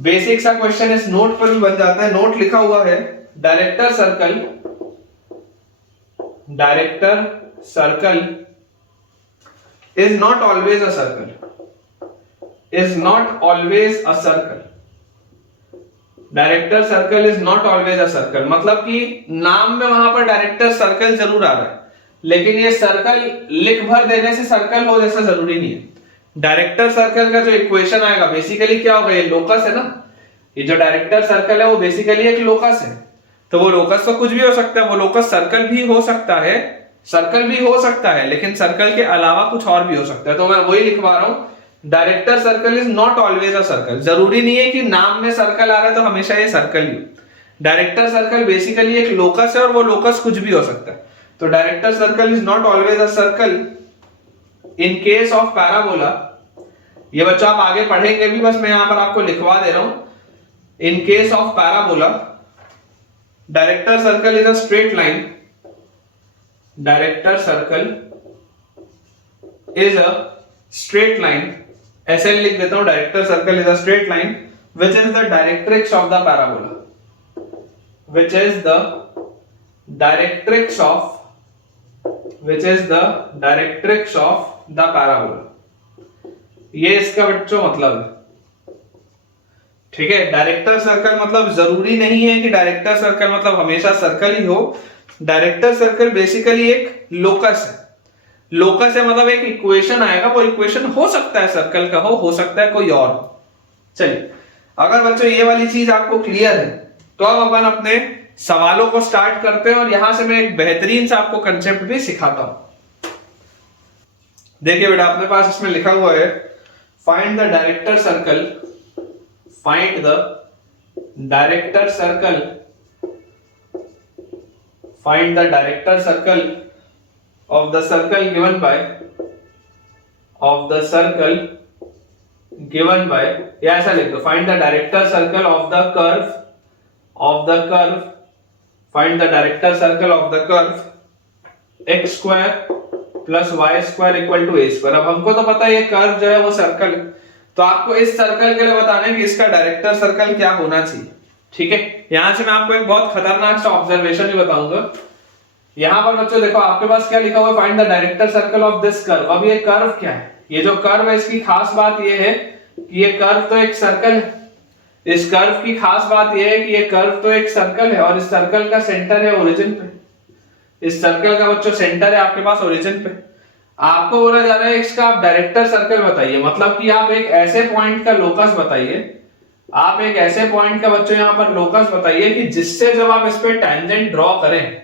बेसिक सा क्वेश्चन इस नोट पर भी बन जाता है। नोट लिखा हुआ है director circle, director circle is not always a circle, is not always a circle, director circle is not always a circle, मतलब कि नाम में वहां पर डायरेक्टर सर्कल जरूर आ रहा है, लेकिन ये सर्कल लिख भर देने से सर्कल हो जैसा जरूरी नहीं है। डायरेक्टर सर्कल का जो इक्वेशन आएगा बेसिकली क्या होगा, ये लोकस है ना, ये जो डायरेक्टर सर्कल है वो बेसिकली एक लोकस है, तो वो लोकस तो कुछ भी हो सकता है, वो लोकस सर्कल भी हो सकता है, सर्कल भी हो सकता है, लेकिन सर्कल के अलावा कुछ और भी हो सकता है। तो मैं वही लिखवा रहा हूं, director circle is not always a circle, जरूरी नहीं है कि नाम में सर्कल आ रहा है तो हमेशा ये सर्कल ही हो। डायरेक्टर सर्कल बेसिकली एक लोकस है और वो लोकस कुछ भी हो सकता है। तो director circle is not always a circle in case of parabola, ये बच्चा आप आगे पढ़ेंगे भी, बस मैं यहां पर आपको लिखवा दे रहा हूं। In case of parabola director circle is a straight line, director circle is a straight line, ऐसे लिख देता हूं, director circle is a straight line which is the directrix of the parabola, which is the directrix of the parabola, ये इसका बच्चों मतलब है, ठीक है। डायरेक्टर सर्कल मतलब जरूरी नहीं है कि डायरेक्टर सर्कल मतलब हमेशा सर्कल ही हो, डायरेक्टर सर्कल बेसिकली एक लोकस है, लोकस है मतलब एक इक्वेशन आएगा, वो इक्वेशन हो सकता है सर्कल का हो सकता है कोई और। चलिए, अगर बच्चों ये वाली चीज आपको क्लियर है तो अब अपन अपने सवालों को स्टार्ट करते हैं, और यहां से मैं एक बेहतरीन सा आपको कंसेप्ट भी सिखाता हूं। देखिए बेटा, अपने पास इसमें लिखा हुआ है find the director circle, find the director circle, find the director circle of the circle given by, of the circle given by, या ऐसा लिख दो, find the director circle of the curve, of the curve, find the director circle of the curve x square plus y square equal to a square. अब हमको तो पता है ये कर्व जो है वो सर्कल है, तो आपको इस सर्कल के लिए बताना है कि इसका डायरेक्टर सर्कल क्या होना चाहिए। ठीक है, यहां से मैं आपको एक बहुत खतरनाक सा ऑब्जर्वेशन भी बताऊंगा। यहां पर बच्चों देखो आपके पास क्या लिखा हुआ है, find the director circle of this curve. अब ये कर्व क्या है, ये जो कर्व है इसकी खास बात ये है कि ये कर्व तो एक सर्कल है। इस कर्व की खास बात ये है कि ये कर्व तो एक सर्कल है और इस सर्कल का सेंटर है ओरिजिन पे। इस सर्कल का बच्चों सेंटर है आपके पास ओरिजिन पे। आपको बोला जा रहा है इसका आप डायरेक्टर सर्कल बताइए, मतलब कि आप एक ऐसे पॉइंट का लोकस बताइए, आप एक ऐसे पॉइंट का बच्चों यहां पर लोकस बताइए कि जिससे जब आप इस पे टेंजेंट ड्रॉ करें,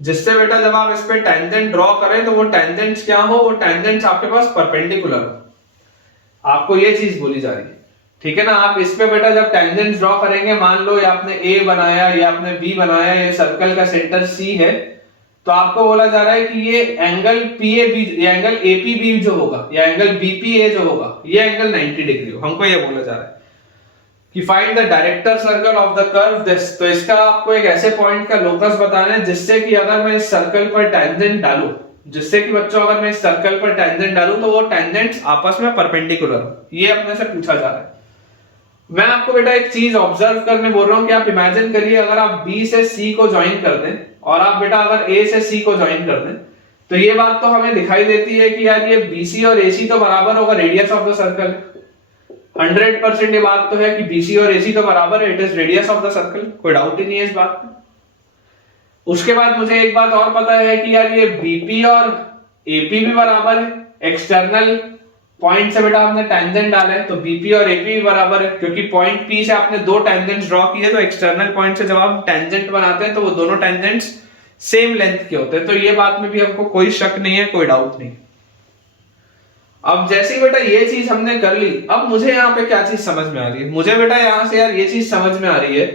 जिससे बेटा जब आप इस पे टेंजेंट ड्रॉ करें तो वो टेंजेंट्स क्या हो, वो टेंजेंट्स आपके पास परपेंडिकुलर हो। आपको ये चीज बोली जा रही है, ठीक है ना। आप इस पे बेटा जब टेंजेंट्स ड्रॉ करेंगे, मान लो ये आपने ए बनाया, ये आपने बी बनाया, ये सर्कल का सेंटर सी है, तो आपको बोला जा रहा है कि ये एंगल PAB, ये एंगल APB जो होगा, या एंगल BPA जो होगा, ये एंगल 90 डिग्री हो। हमको ये बोला जा रहा है कि find the director circle of the curve this. तो इसका आपको एक ऐसे पॉइंट का लोकस बताना है जिससे कि अगर मैं इस सर्कल पर टेंजेंट डालूं, जिससे कि बच्चों अगर मैं इस सर्कल पर टेंजेंट डालूं तो वो टेंजेंट्स आपस में परपेंडिकुलर हो। ये अपने से पूछा जा रहा है। मैं आपको बेटा एक चीज ऑब्जर्व करने बोल रहा हूं कि आप इमेजिन करिए अगर आप B से C को ज्वाइन कर दें और आप बेटा अगर A से C को ज्वाइन कर दें, तो ये बात तो हमें दिखाई देती है कि यार ये BC और AC तो बराबर होगा, रेडियस ऑफ द सर्कल। 100% ये बात तो है कि BC और AC तो बराबर है, it is radius of the circle, कोई डाउट ही नहीं है इस बात में। उसके बाद मुझे एक बात और पता है कि यार ये BP और AP भी बराबर है। एक्सटर्नल पॉइंट से बेटा आपने टेंजेंट डाला है तो BP और AP भी बराबर है, क्योंकि पॉइंट P से आपने दो टेंजेंट्स ड्रॉ किए, तो एक्सटर्नल पॉइंट से जब आप टेंजेंट बनाते हैं तो वो दोनों टेंजेंट्स सेम लेंथ के होते हैं। तो ये बात में भी हमको कोई शक नहीं है, कोई डाउट नहीं। अब जैसे ही बेटा ये चीज हमने कर ली, अब मुझे यहाँ पे क्या चीज समझ में आ रही है, मुझे बेटा यहाँ से यार ये चीज समझ में आ रही है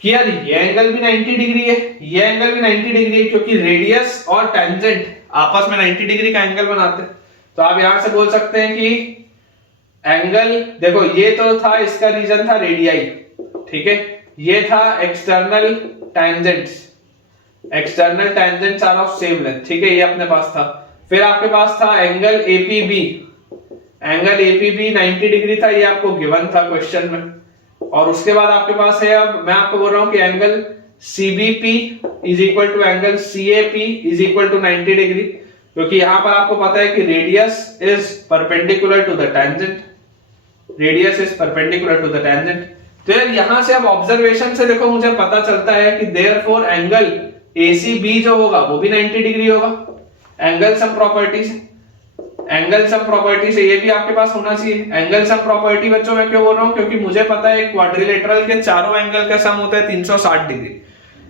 कि यार ये एंगल भी 90 डिग्री है, ये एंगल भी 90 डिग्री है, क्योंकि रेडियस और टेंजेंट आपस में 90 डिग्री का एंगल बनाते हैं। तो आप यहां से बोल सकते हैं कि एंगल, देखो ये तो था, इसका रीजन था रेडियाई, ठीक है, ये था external tangents, external tangents are of same length, ठीक है, ये अपने पास था। फिर आपके पास था angle APB, angle APB 90 degree था, ये आपको गिवन था क्वेश्चन में। और उसके बाद आपके पास है, अब मैं आपको बोल रहा हूं कि angle CBP is equal to angle CAP is equal to 90 degree, क्योंकि यहां पर आपको पता है कि radius is perpendicular to the tangent, radius is perpendicular to the tangent. तो यार यहां से अब ऑब्जर्वेशन से देखो मुझे पता चलता है कि देयरफॉर एंगल ACB जो होगा वो भी 90 डिग्री होगा। एंगल सम प्रॉपर्टी से, एंगल सम प्रॉपर्टी से ये भी आपके पास होना चाहिए। एंगल सम प्रॉपर्टी बच्चों मैं क्यों बोल रहा हूं, क्योंकि मुझे पता है क्वाड्रिलेटरल के चारों एंगल का सम होता है 360 डिग्री।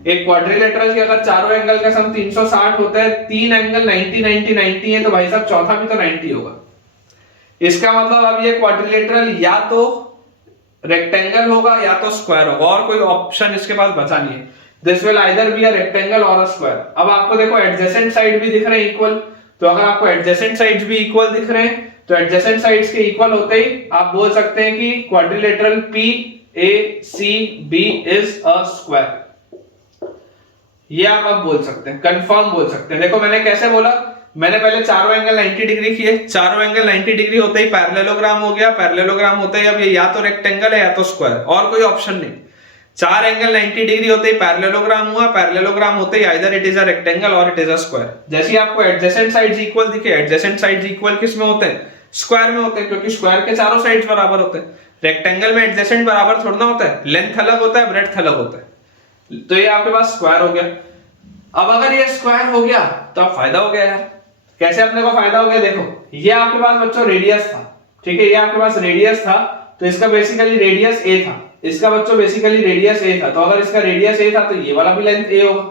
एक क्वाड्रिलेटरल के अगर चारों एंगल का सम 360 होता है, तीन एंगल 90 90 90 है, तो भाई साहब चौथा भी तो 90 होगा। इसका मतलब अब ये क्वाड्रिलेटरल या तो रेक्टेंगल होगा या तो स्क्वायर होगा, और कोई ऑप्शन इसके पास बचा नहीं है। This will either be a rectangle और अ स्क्वायर। अब आपको देखो एडजेसेंट साइड भी दिख रहे हैं इक्वल, तो अगर आपको एडजेसेंट साइड्स भी इक्वल दिख रहे हैं तो एडजेसेंट साइड्स के इक्वल होते ही आप बोल सकते हैं कि quadrilateral PACB is a square. ये आप अब बोल सकते हैं, कंफर्म बोल सकते हैं। देखो मैंने कैसे बोला, मैंने पहले चारों एंगल 90 डिग्री किए, चारों एंगल 90 डिग्री होते ही पैरेललोग्राम हो गया, पैरेललोग्राम होते ही अब ये या तो रेक्टेंगल है या तो स्क्वायर, और कोई ऑप्शन नहीं। चार एंगल 90 डिग्री होते ही पैरेललोग्राम हुआ, पैरेललोग्राम होते ही either it is a rectangle और इट इज अ स्क्वायर। जैसे ही आपको एडजेसेंट साइड्स इक्वल दिखे, एडजेसेंट साइड्स इक्वल किस में होते हैं, स्क्वायर में होते हैं, क्योंकि स्क्वायर के चारों साइड्स बराबर होते हैं। रेक्टेंगल में एडजेसेंट बराबर थोड़ा ना होता है, लेंथ अलग होता है, ब्रेड्थ अलग होता है। तो ये आपके पास स्क्वायर हो गया। अब अगर ये स्क्वायर हो गया तो अब फायदा हो गया यार। कैसे अपने को फायदा हो गया, देखो ये आपके पास बच्चों रेडियस था, ठीक है, ये आपके पास रेडियस था, तो इसका बेसिकली रेडियस A था, इसका बच्चों बेसिकली रेडियस A था। तो अगर इसका रेडियस A था तो ये वाला भी लेंथ A होगा।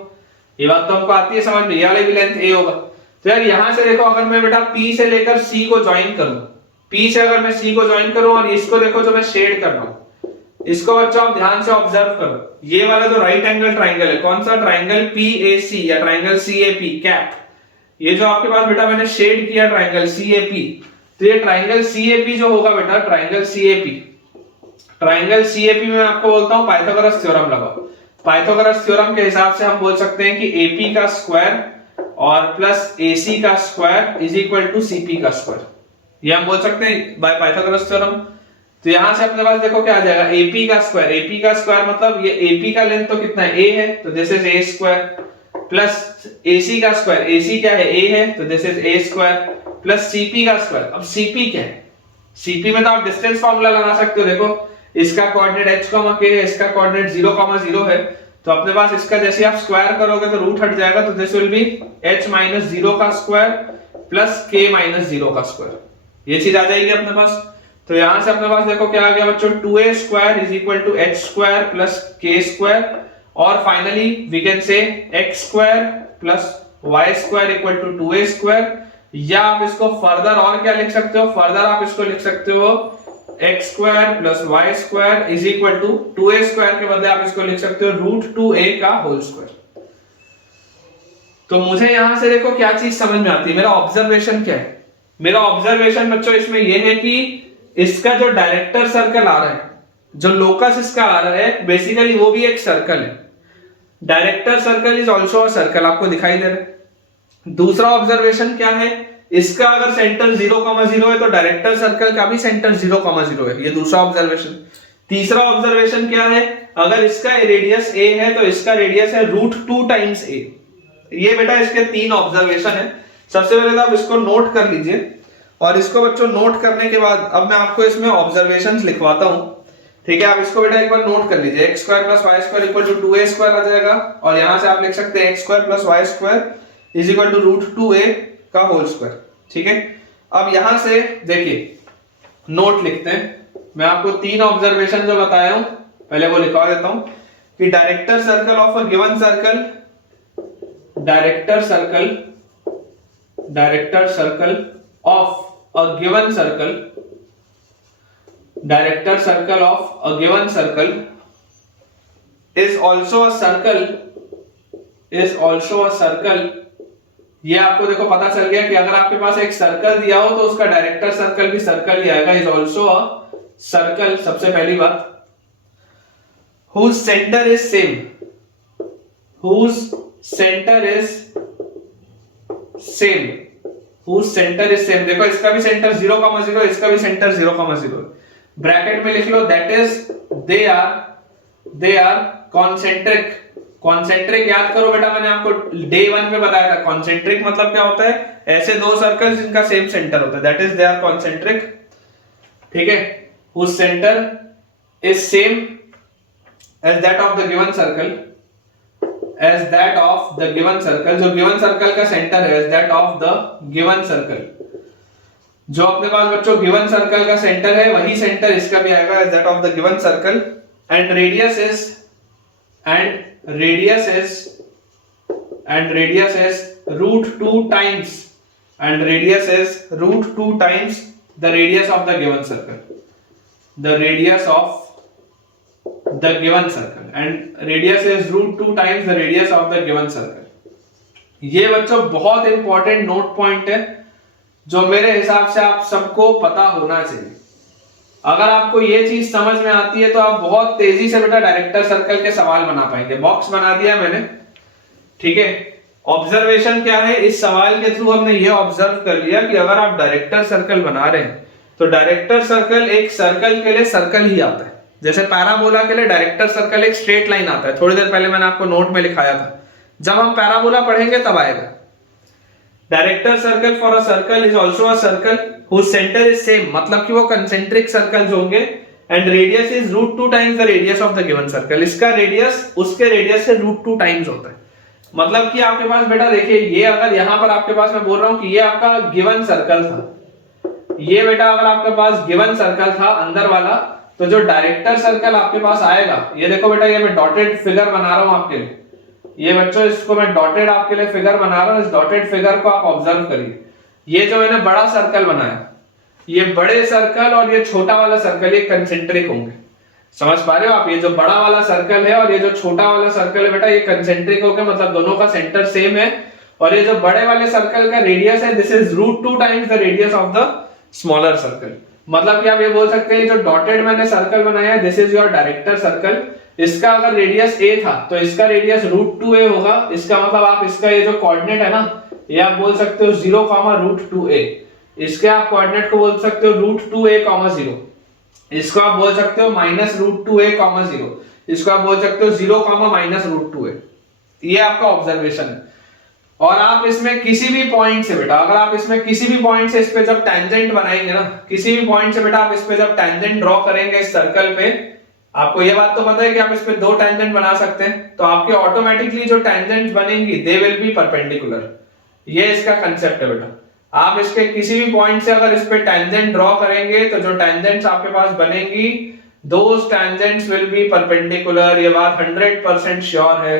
ये बात तो हमको आती है समझ में, ये वाला भी लेंथ A होगा। तो यार यहां से देखो, अगर मैं बेटा P से लेकर C को ज्वाइन करूं, P से अगर मैं C को ज्वाइन करूं और इसको देखो जो मैं शेड कर रहा हूं, इसको बच्चों आप ध्यान से ऑब्जर्व करो, ये वाला जो राइट एंगल ट्राइंगल है, कौन सा ट्राइंगल, PAC या ट्राइंगल CAP कैप, ये जो आपके पास बेटा मैंने शेड किया ट्राइंगल CAP, तो ये ट्राइंगल CAP जो होगा बेटा, ट्राइंगल CAP में आपको बोलता हूं पाइथागोरस थ्योरम लगाओ। पाइथागोरस थ्योरम के हिसाब से हम बोल सकते हैं कि AP का स्क्वायर और प्लस AC का square is equal to CP का स्क्वायर, ये हम बोल सकते हैं बाय पाइथागोरस थ्योरम। तो यहां से अपने पास देखो क्या आ जाएगा, AP का स्क्वायर मतलब ये AP का लेंथ तो कितना है, A है, तो this is A square, plus AC का स्क्वायर, AC क्या है, A है, तो this is A square, plus CP का स्क्वायर। अब CP क्या है, CP में तो आप डिस्टेंस फार्मूला लगा सकते हो, देखो इसका कोऑर्डिनेट h, k है, इसका कोऑर्डिनेट 0, 0 है, तो अपने पास इसका जैसे आप स्क्वायर करोगे तो रूट हट जाएगा, तो दिस विल बी h - 0 का स्क्वायर प्लस k - 0 का स्क्वायर, ये चीज आ जाएगी अपने पास। तो यहां से अपने पास देखो क्या आ गया बच्चों, 2a square is equal to h square plus k square, और finally we can say x square plus y square equal to 2a square, या आप इसको फर्दर और क्या लिख सकते हो, फर्दर आप इसको लिख सकते हो x square plus y square is equal to 2a square के बदले आप इसको लिख सकते हो रूट 2a का होल स्क्वायर। तो मुझे यहां से देखो क्या चीज समझ में आती है, मेरा ऑब्जर्वेशन क्या है, मेरा ऑब्जर्वेशन बच्चों इसमें यह है कि इसका जो डायरेक्टर सर्कल आ रहा है, जो लोकस इसका आ रहा है, बेसिकली वो भी एक सर्कल है, director circle is also a circle, आपको दिखाई दे रहा है। दूसरा ऑब्जर्वेशन क्या है, इसका अगर सेंटर 0, 0 है तो डायरेक्टर सर्कल का भी सेंटर 0, 0 है, ये दूसरा ऑब्जर्वेशन। तीसरा ऑब्जर्वेशन क्या है, अगर इसका रेडियस a है तो इसका रेडियस है रूट 2 टाइम्स a। ये बेटा इसके 3 ऑब्जर्वेशन है। सबसे पहले तो आप इसको नोट कर लीजिए, और इसको बच्चों नोट करने के बाद अब मैं आपको इसमें ऑब्जर्वेशंस लिखवाता हूं, ठीक है। आप इसको बेटा एक बार नोट कर लीजिए, x square plus y square equal to 2a square आ जाएगा, और यहां से आप लिख सकते हैं x square plus y square is equal to root 2a का होल स्क्वायर, ठीक है। अब यहां से देखिए नोट लिखते हैं, मैं आपको 3 ऑब्जर्वेशन जो बताया हूं पहले वो लिखवा देता हूं कि director circle of a given circle, director circle of a given circle, director circle of a given circle is also a circle, ये आपको देखो पता चल गया कि अगर आपके पास एक सर्कल दिया हो तो उसका डायरेक्टर सर्कल भी सर्कल ही आएगा, इज ऑल्सो अ सर्कल। सबसे पहली बात, whose center is same, whose center is same, whose center is same, देखो इसका भी सेंटर 0, 0, इसका भी सेंटर 0, 0, ब्रैकेट में लिख लो that is they are concentric। Concentric याद करो बेटा, मैंने आपको डे 1 में बताया था, कॉन्सेंट्रिक मतलब क्या होता है, ऐसे दो सर्कल जिनका सेम सेंटर होता है, that is they are concentric, ठीक है। whose center is same as that of the given circle, as that of the given circle, जो given circle का सेंटर है as that of the given circle, जो अपने पास बच्चों given circle का centre है वही सेंटर इसका भी आएगा as that of the given circle, and radius is root 2 times, and radius is root 2 times the radius of the given circle, the radius of the given circle, and radius is root 2 times the radius of the given circle। ये बच्चों बहुत important note point है जो मेरे हिसाब से आप सबको पता होना चाहिए। अगर आपको ये चीज समझ में आती है तो आप बहुत तेजी से बेटा डायरेक्टर सर्कल के सवाल बना पाएंगे। बॉक्स बना दिया मैंने, ठीक है। ऑब्जर्वेशन क्या है, इस सवाल के थ्रू हमने ये ऑब्जर्व कर लिया कि अगर आप डायरेक्टर सर्कल बना रहे हैं तो डायरेक्टर सर्कल एक सर्कल के लिए सर्कल ही आता है, जैसे पैराबोला के लिए डायरेक्टर सर्कल एक स्ट्रेट लाइन आता है। थोड़ी देर पहले मैंने आपको नोट में लिखाया था, जब हम पैराबोला पढ़ेंगे तब आएगा। Director circle for a circle is also a circle whose center is same, मतलब कि वो कंसेंट्रिक सर्कल्स होंगे, and radius is root 2 times the radius of the given circle. इसका रेडियस उसके रेडियस से रूट 2 टाइम्स होता है। मतलब कि आपके पास बेटा देखिए, ये अगर यहां पर आपके पास मैं बोल रहा हूं कि ये आपका गिवन सर्कल था, ये बेटा अगर आपके पास गिवन सर्कल था अंदर वाला, तो जो डायरेक्टर सर्कल आपके पास आएगा, ये देखो बेटा, ये मैं डॉटेड फिगर बना रहा हूं आपके लिए, ये बच्चों इसको मैं डॉटेड आपके लिए फिगर बना रहा हूं। इस डॉटेड फिगर को आप ऑब्जर्व करिए, ये जो मैंने बड़ा सर्कल बनाया, ये बड़े सर्कल और ये छोटा वाला सर्कल ये कंसेंट्रिक होंगे। समझ पा रहे हो आप? ये जो बड़ा वाला सर्कल है और ये जो छोटा वाला सर्कल है बेटा, ये कंसेंट्रिक हो गया, मतलब दोनों का सेंटर सेम है। और ये जो बड़े वाले सर्कल का रेडियस है, this is √2 times the radius of the smaller circle. मतलब कि आप ये बोल सकते हैं जो डॉटेड मैंने सर्कल बनाया है, this is your director circle. इसका अगर रेडियस a था तो इसका रेडियस √2a होगा। इसका मतलब आप इसका ये जो कोऑर्डिनेट है ना, ये आप बोल सकते हो 0, √2a। इसके आप कोऑर्डिनेट को बोल सकते हो √2a, 0। इसको आप बोल सकते हो -√2a, 0। इसको आप बोल सकते हो 0, -√2a। ये आपका ऑब्जर्वेशन है। और आप इसमें किसी भी पॉइंट से बेटा, अगर आप इसमें किसी भी पॉइंट से इस पे जब टेंजेंट बनाएंगे ना, किसी भी पॉइंट से बेटा आप इस पे जब टेंजेंट ड्रॉ करेंगे इस सर्कल पे, आपको ये बात तो पता है कि आप इस पे 2 टेंजेंट बना सकते हैं, तो आपके ऑटोमेटिकली जो टेंजेंट्स बनेंगी दे विल बी परपेंडिकुलर। ये इसका कंसेप्ट है बेटा। आप इसके किसी भी पॉइंट से अगर इस पे टेंजेंट ड्रॉ करेंगे तो जो टेंजेंट्स आपके पास बनेंगी, दोस टेंजेंट्स विल बी परपेंडिकुलर। ये बात 100% श्योर है।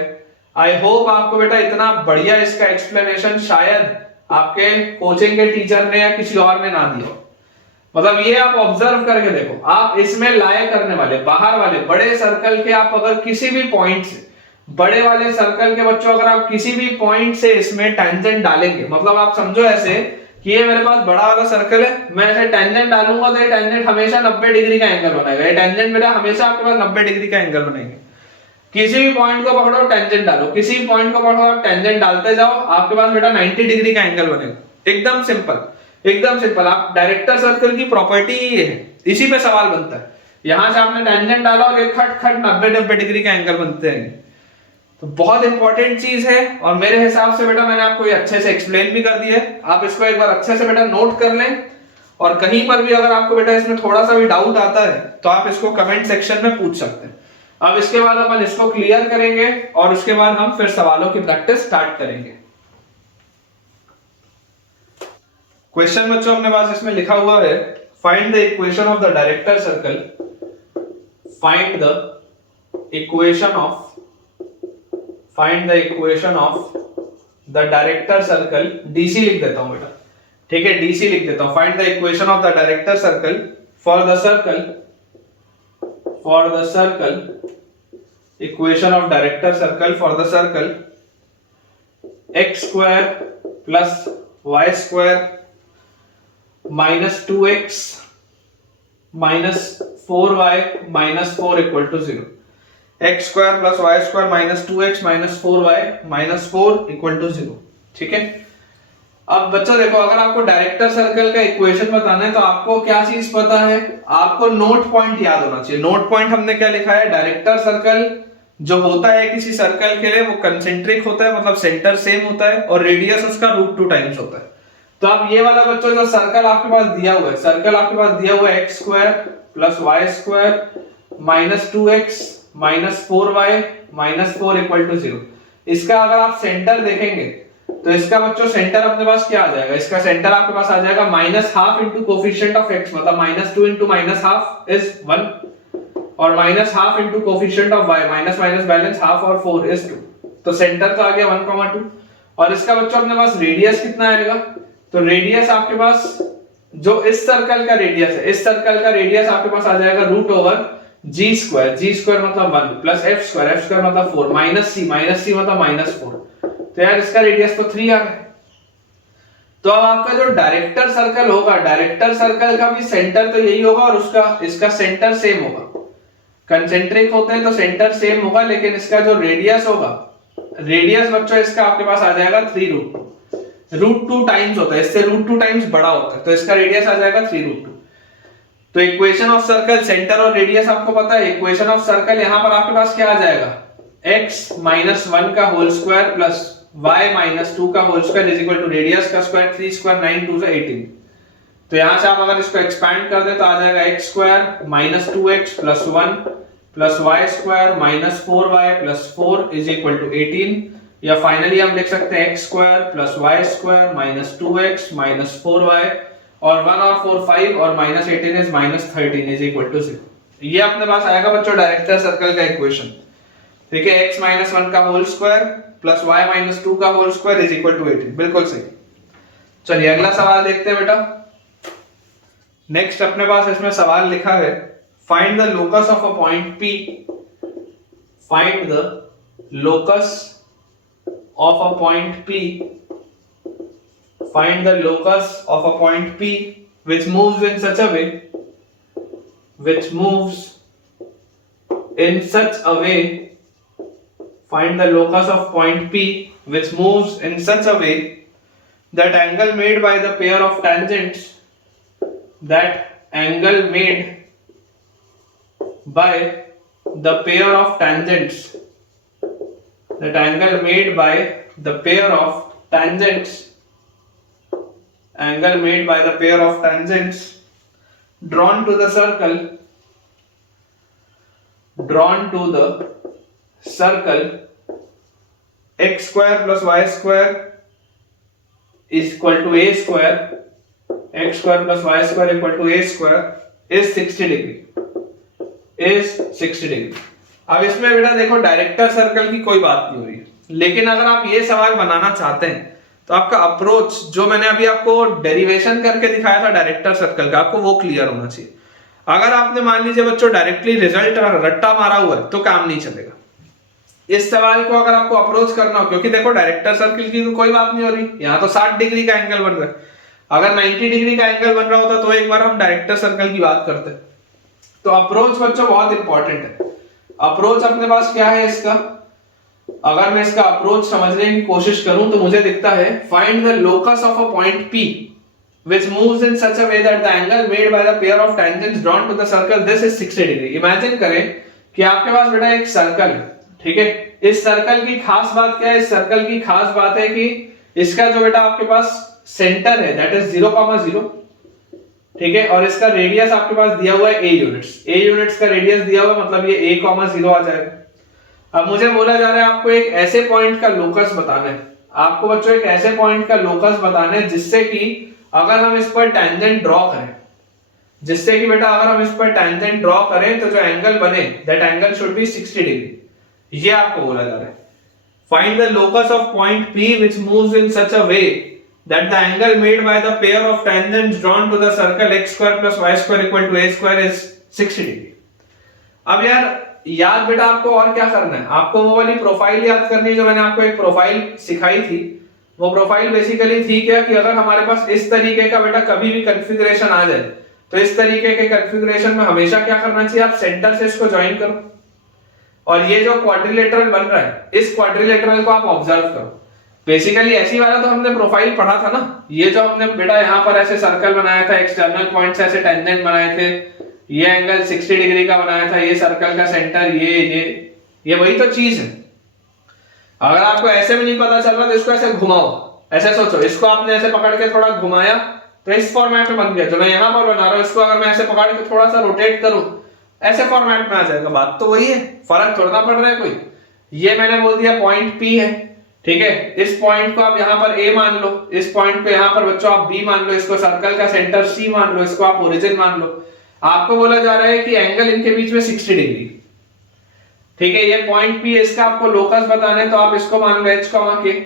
आई होप आपको बेटा इतना बढ़िया इसका एक्सप्लेनेशन शायद आपके कोचिंग के टीचर ने या किसी और ने ना दिया। मतलब ये आप ऑब्जर्व करके देखो, आप इसमें लाया करने वाले बाहर वाले बड़े सर्कल के आप अगर किसी भी पॉइंट से, बड़े वाले सर्कल के बच्चों अगर आप किसी भी पॉइंट से इसमें टेंजेंट डालेंगे, मतलब आप समझो ऐसे कि ये मेरे पास बड़ा वाला सर्कल है, मैं ऐसे टेंजेंट डालूंगा तो ये टेंजेंट हमेशा 90 डिग्री का एंगल बनाएगा। ये टेंजेंट मेरा हमेशा आपके पास 90 डिग्री का एंगल बनाएंगे। किसी भी पॉइंट को पकड़ो, टेंजेंट डालो, किसी भी पॉइंट को पकड़ो, आप टेंजेंट डालते जाओ, आपके पास बेटा 90 डिग्री का एंगल बनेगा। एकदम सिंपल, एकदम सिंपल। आप डायरेक्टर सर्कल की प्रॉपर्टी ही है, इसी पे सवाल बनता है। यहां से आपने टेंजेंट डाला और एक खट खट 90 डिग्री का एंगल बनते हैं। तो बहुत इंपॉर्टेंट चीज है और मेरे हिसाब से बेटा मैंने आपको ये अच्छे से एक्सप्लेन भी कर दिया है। आप इसको एक बार अच्छे से बेटा नोट कर लें, और कहीं पर भी अगर आपको बेटा इसमें थोड़ा सा भी डाउट आता है तो आप इसको कमेंट सेक्शन में पूछ सकते हैं। अब इसके बाद अपन इसको क्लियर करेंगे और उसके बाद हम फिर सवालों की प्रैक्टिस स्टार्ट करेंगे। क्वेश्चन बच्चों अपने पास इसमें लिखा हुआ है, find the equation of the director circle, find the equation of the director circle. DC लिख देता हूं बेटा, ठीक है, डीसी लिख देता हूं। Find the equation of the director circle for the circle, equation of director circle for the circle x² plus y² minus 2x minus 4y minus 4 equal to 0। x² plus y² minus 2x minus 4y minus 4 equal to 0। ठीक है। अब बच्चा देखो, अगर आपको director circle का equation बताना है तो आपको क्या चीज पता है, आपको नोट पॉइंट याद होना चाहिए। नोट पॉइंट हमने क्या लिखा है, डायरेक्टर सर्कल जो होता है किसी सर्कल के लिए वो कंसेंट्रिक होता है, मतलब सेंटर सेम होता है, और रेडियस उसका √2 टाइम्स होता है। तो आप ये वाला बच्चों जो सर्कल आपके पास दिया हुआ है, सर्कल आपके पास दिया हुआ है x² plus y² minus 2x minus 4y minus 4 equal to 0। इसका अगर आप सेंटर देखेंगे तो इसका बच्चों सेंटर अपने पास क्या आ जाएगा, इसका सेंटर आपके पास आ जाएगा -½ इंटू कोफिशिएंट ऑफ x, मतलब -2 इंटू -½ इज 1, और -½ into coefficient of y, minus minus balance ½ और 4 इज 2। तो सेंटर तो आ गया 1,2। और इसका बच्चों अपने पास रेडियस कितना आएगा, तो रेडियस आपके पास जो इस सर्कल का रेडियस है, इस सर्कल का रेडियस आपके पास आ जाएगा √g², g² मतलब 1 प्लस f² मतलब 4 माइनस c मतलब -4। तो यार इसका रेडियस तो 3 आ गया। तो अब आपका जो डायरेक्टर सर्कल होगा, डायरेक्टर सर्कल का भी सेंटर तो यही होगा और उसका इसका सेंटर सेम होगा। कंसेंट्रिक होते हैं तो सेंटर सेम होगा, लेकिन इसका जो रेडियस होगा, रेडियस बच्चों इसका आपके पास आ जाएगा 3√2 टाइम्स होता है, इससे √2 टाइम्स बड़ा होता है, तो इसका रेडियस आ जाएगा 3√2। तो इक्वेशन ऑफ सर्कल, सेंटर और रेडियस आपको पता है। इक्वेशन ऑफ सर्कल यहां पर आपके पास क्या आ जाएगा, x-1 का होल स्क्वायर प्लस y-2 का whole square is equal to radius का स्क्वायर, 3² 9 2 18। तो यहां से आप अगर इसको एक्सपैंड कर दे तो आ जाएगा x² minus 2x plus 1 plus y² minus 4y plus 4 is equal to 18। या फाइनली हम लिख सकते हैं x² plus y² minus 2x minus 4y, और 1 और 4 5 और minus 18 is minus 13 is equal to 0। ये अपने पास आएगा बच्चों डायरेक्टर सर्कल का इक्वेशन। ठीक है, x-1 का होल स्क्वायर प्लस y-2 का whole square is equal to 18। बिल्कुल सही। चलिए अगला सवाल देखते हैं बेटा। नेक्स्ट अपने पास इसमें सवाल लिखा है, find the locus of a point P, find the locus of a point P, find the locus of a point P which moves in such a way, which moves in such a way, find the locus of point P which moves in such a way that angle made by the pair of tangents, that angle made by the pair of tangents, that angle made by the pair of tangents, angle made by the pair of tangents drawn to the circle, drawn to the circle x square plus y square is equal to a square, x square plus y square equal to a square is 60 degree, is 60 degree. अब इसमें बेटा देखो director circle की कोई बात नहीं हो रही है, लेकिन अगर आप ये सवाल बनाना चाहते हैं तो आपका अप्रोच जो मैंने अभी आपको डेरिवेशन करके दिखाया था डायरेक्टर सर्कल का, आपको वो क्लियर होना चाहिए। अगर आपने मान लीजिए बच्चों डायरेक्टली रिजल्ट रट्टा मारा हुआ है तो काम नहीं चलेगा। इस सवाल को अगर आपको अप्रोच करना हो, क्योंकि देखो डायरेक्टर सर्कल की तो कोई बात नहीं हो रही, यहाँ तो 60 डिग्री का एंगल बन रहा है, अगर 90 डिग्री का एंगल बन रहा होता तो एक बार हम डायरेक्टर सर्कल की बात करते। तो अप्रोच बच्चों बहुत इंपॉर्टेंट है। अप्रोच अपने पास क्या है इसका, अगर मैं इसका अप्रोच समझने की कोशिश करूं तो मुझे दिखता है find the locus of a point P which moves in such a way that the angle made by the pair of tangents drawn to the circle this is 60 degree. Imagine करें कि आपके पास बेटा एक सर्कल है, ठीक है। इस circle की खास बात क्या है, इस सर्कल की खास बात है कि इसका जो बेटा आपके पास सेंटर है दैट इज 0,0, ठीक है, और इसका रेडियस आपके पास दिया हुआ है a यूनिट्स का रेडियस दिया हुआ है, मतलब ये a,0 आ जाएगा। अब मुझे बोला जा रहा है आपको एक ऐसे पॉइंट का लोकस बताना है, आपको बच्चों एक ऐसे पॉइंट का लोकस बताना है जिससे कि अगर हम इस पर टेंजेंट ड्रॉ करें, जिससे कि बेटा अगर हम इस पर टेंजेंट ड्रॉ करें तो जो एंगल बने that angle should be 60 degree, ये आपको बोला जा रहा है। Find the locus of point P which moves in such a way that the angle made by the pair of tangents drawn to the circle x square plus y square equal to a square is 60 degree. अब याद बेटा आपको और क्या करना है, आपको वो वाली प्रोफाइल याद करनी है जो मैंने आपको एक प्रोफाइल सिखाई थी। वो प्रोफाइल बेसिकली थी क्या कि अगर हमारे पास इस तरीके का बेटा कभी भी कॉन्फ़िगरेशन आ जाए तो इस तरीके के कॉन्फ़िगरेशन में हमेशा क्या करना चाहिए, आप सेंटर से इसको ज्वाइन करो और ये जो क्वाड्रिलेटरल बन रहा है इस क्वाड्रिलेटरल को आप ऑब्जर्व करो। बेसिकली ऐसी वाला तो हमने प्रोफाइल पढ़ा था ना, ये जो हमने बेटा यहाँ पर ऐसे सर्कल बनाया था, एक्सटर्नल पॉइंट्स ऐसे टेंजेंट बनाए थे, ये एंगल 60 डिग्री का बनाया था, ये सर्कल का सेंटर, ये वही तो चीज है। अगर आपको ऐसे में नहीं पता चल रहा तो इसको ऐसे घुमाओ, ऐसे सोचो, इसको आपने ऐसे पकड़ के थोड़ा घुमाया तो इस फॉर्मेट में बन गया जो मैं यहाँ पर बना रहा हूँ। इसको अगर मैं ऐसे पकड़ के थोड़ा सा रोटेट करूं ऐसे फॉर्मेट में आ जाएगा। बात तो वही है, फर्क थोड़ा पड़ रहा है कोई। ये मैंने बोल दिया पॉइंट P है, ठीक है, इस पॉइंट को आप यहाँ पर A मान लो, इस पॉइंट को यहाँ पर बच्चों आप B मान लो, इसको सर्कल का सेंटर C मान लो, इसको आप ओरिजिन मान लो। आपको बोला जा रहा है कि एंगल इनके बीच में 60 डिग्री, ठीक है, ये पॉइंट P, इसका आपको लोकस बताना है तो आप इसको मान लो h,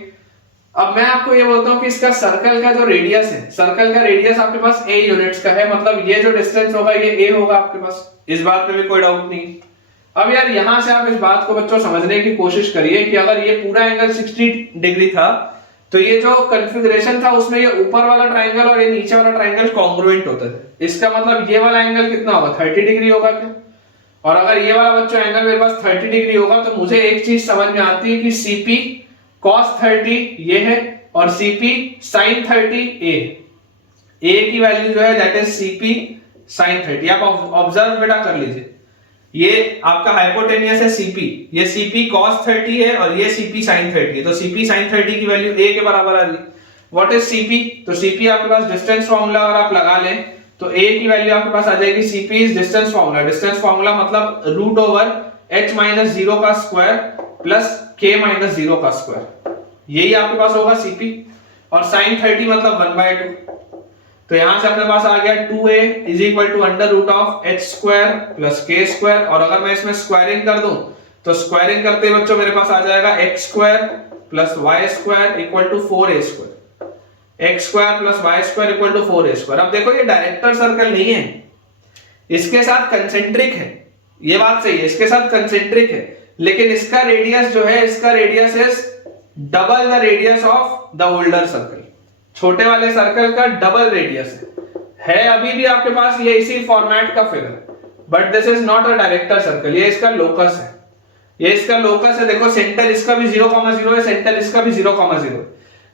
अब मैं आपको ये बोलता हूँ कि इसका सर्कल का जो रेडियस है, सर्कल का रेडियस आपके पास a यूनिट्स का है, मतलब ये जो डिस्टेंस होगा ये a होगा आपके पास, इस बात में भी कोई डाउट नहीं। अब यहां से आप इस बात को बच्चों समझने की कोशिश करिए कि अगर ये पूरा एंगल 60 डिग्री था तो ये जो कॉन्फ़िगरेशन था उसमें ये ऊपर वाला ट्रायंगल और ये नीचे वाला ट्रायंगल कॉन्ग्रुएंट होता है। इसका मतलब ये वाला एंगल कितना होगा, 30 डिग्री होगा क्या? और अगर ये वाला बच्चों एंगल मेरे पास 30 डिग्री होगा तो मुझे एक चीज समझ में आती है कि CP cos 30 ये है और CP sin 30 A की वैल्यू जो है दैट इज CP sin 30। आप ऑब्जर्व बेटा कर लीजिए, ये आपका हाइपोटेनियस है CP, ये CP cos 30 है और ये CP sin 30 है, तो CP sin 30 की वैल्यू A के बराबर आ रही। What is CP? तो CP आपके पास डिस्टेंस फार्मूला अगर आप लगा लें तो A की वैल्यू आपके पास आ जाएगी, CP is distance formula, distance formula मतलब रूट ओवर h माइनस 0 का स्क्वायर प्लस k माइनस 0 का स्क्वायर, यही आपके पास होगा CP। और sin 30 मतलब 1/2, तो यहां से अपने पास आ गया 2a is equal to under root of h square plus k square, और अगर मैं इसमें स्क्वायरिंग कर दूं तो स्क्वायरिंग करते बच्चों मेरे पास आ जाएगा x square plus y square equal to 4a square, x square plus y square equal to 4a square. अब देखो ये डायरेक्टर सर्कल नहीं है, इसके साथ कंसेंट्रिक है, ये बात सही है, इसके साथ कंसेंट्रिक है, लेकिन इसका रेडियस जो है, इसका radius is double the radius of the older circle. छोटे वाले सर्कल का डबल रेडियस है अभी भी आपके पास ये इसी फॉर्मेट का figure, but this is not a director circle, ये इसका लोकस है, ये इसका लोकस है। देखो सेंटर इसका भी 0,0 है, सेंटर इसका भी 0,0,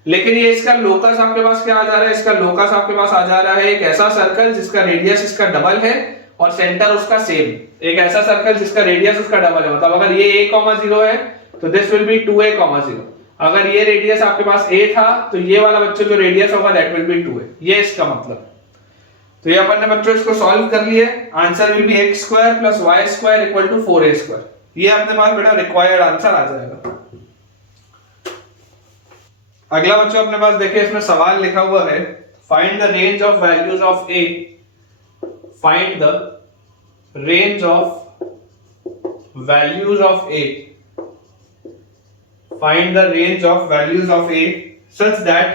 लेकिन ये इसका लोकस आपके पास क्या आ जा रहा है, इसका लोकस आपके पास आ जा रहा है एक ऐसा सर्कल जिसका रेडियस इसका डबल है और सेंटर उसका सेम, एक ऐसा सर्कल जिसका रेडियस उसका डबल है। मतलब अगर ये a,0 है तो दिस विल बी 2a,0। अगर ये रेडियस आपके पास a था तो ये वाला बच्चों जो रेडियस होगा दैट विल बी 2a, ये इसका मतलब। तो ये अपन ने बच्चों इसको सॉल्व कर लिया, answer will B x² + y² = 4a²। ये अपने पास बेटा रिक्वायर्ड आंसर आ जाएगा। अगला बच्चों अपने पास देखिए, इसमें सवाल लिखा हुआ है find the range of values of a, find the range of values of a, find the range of values of a such that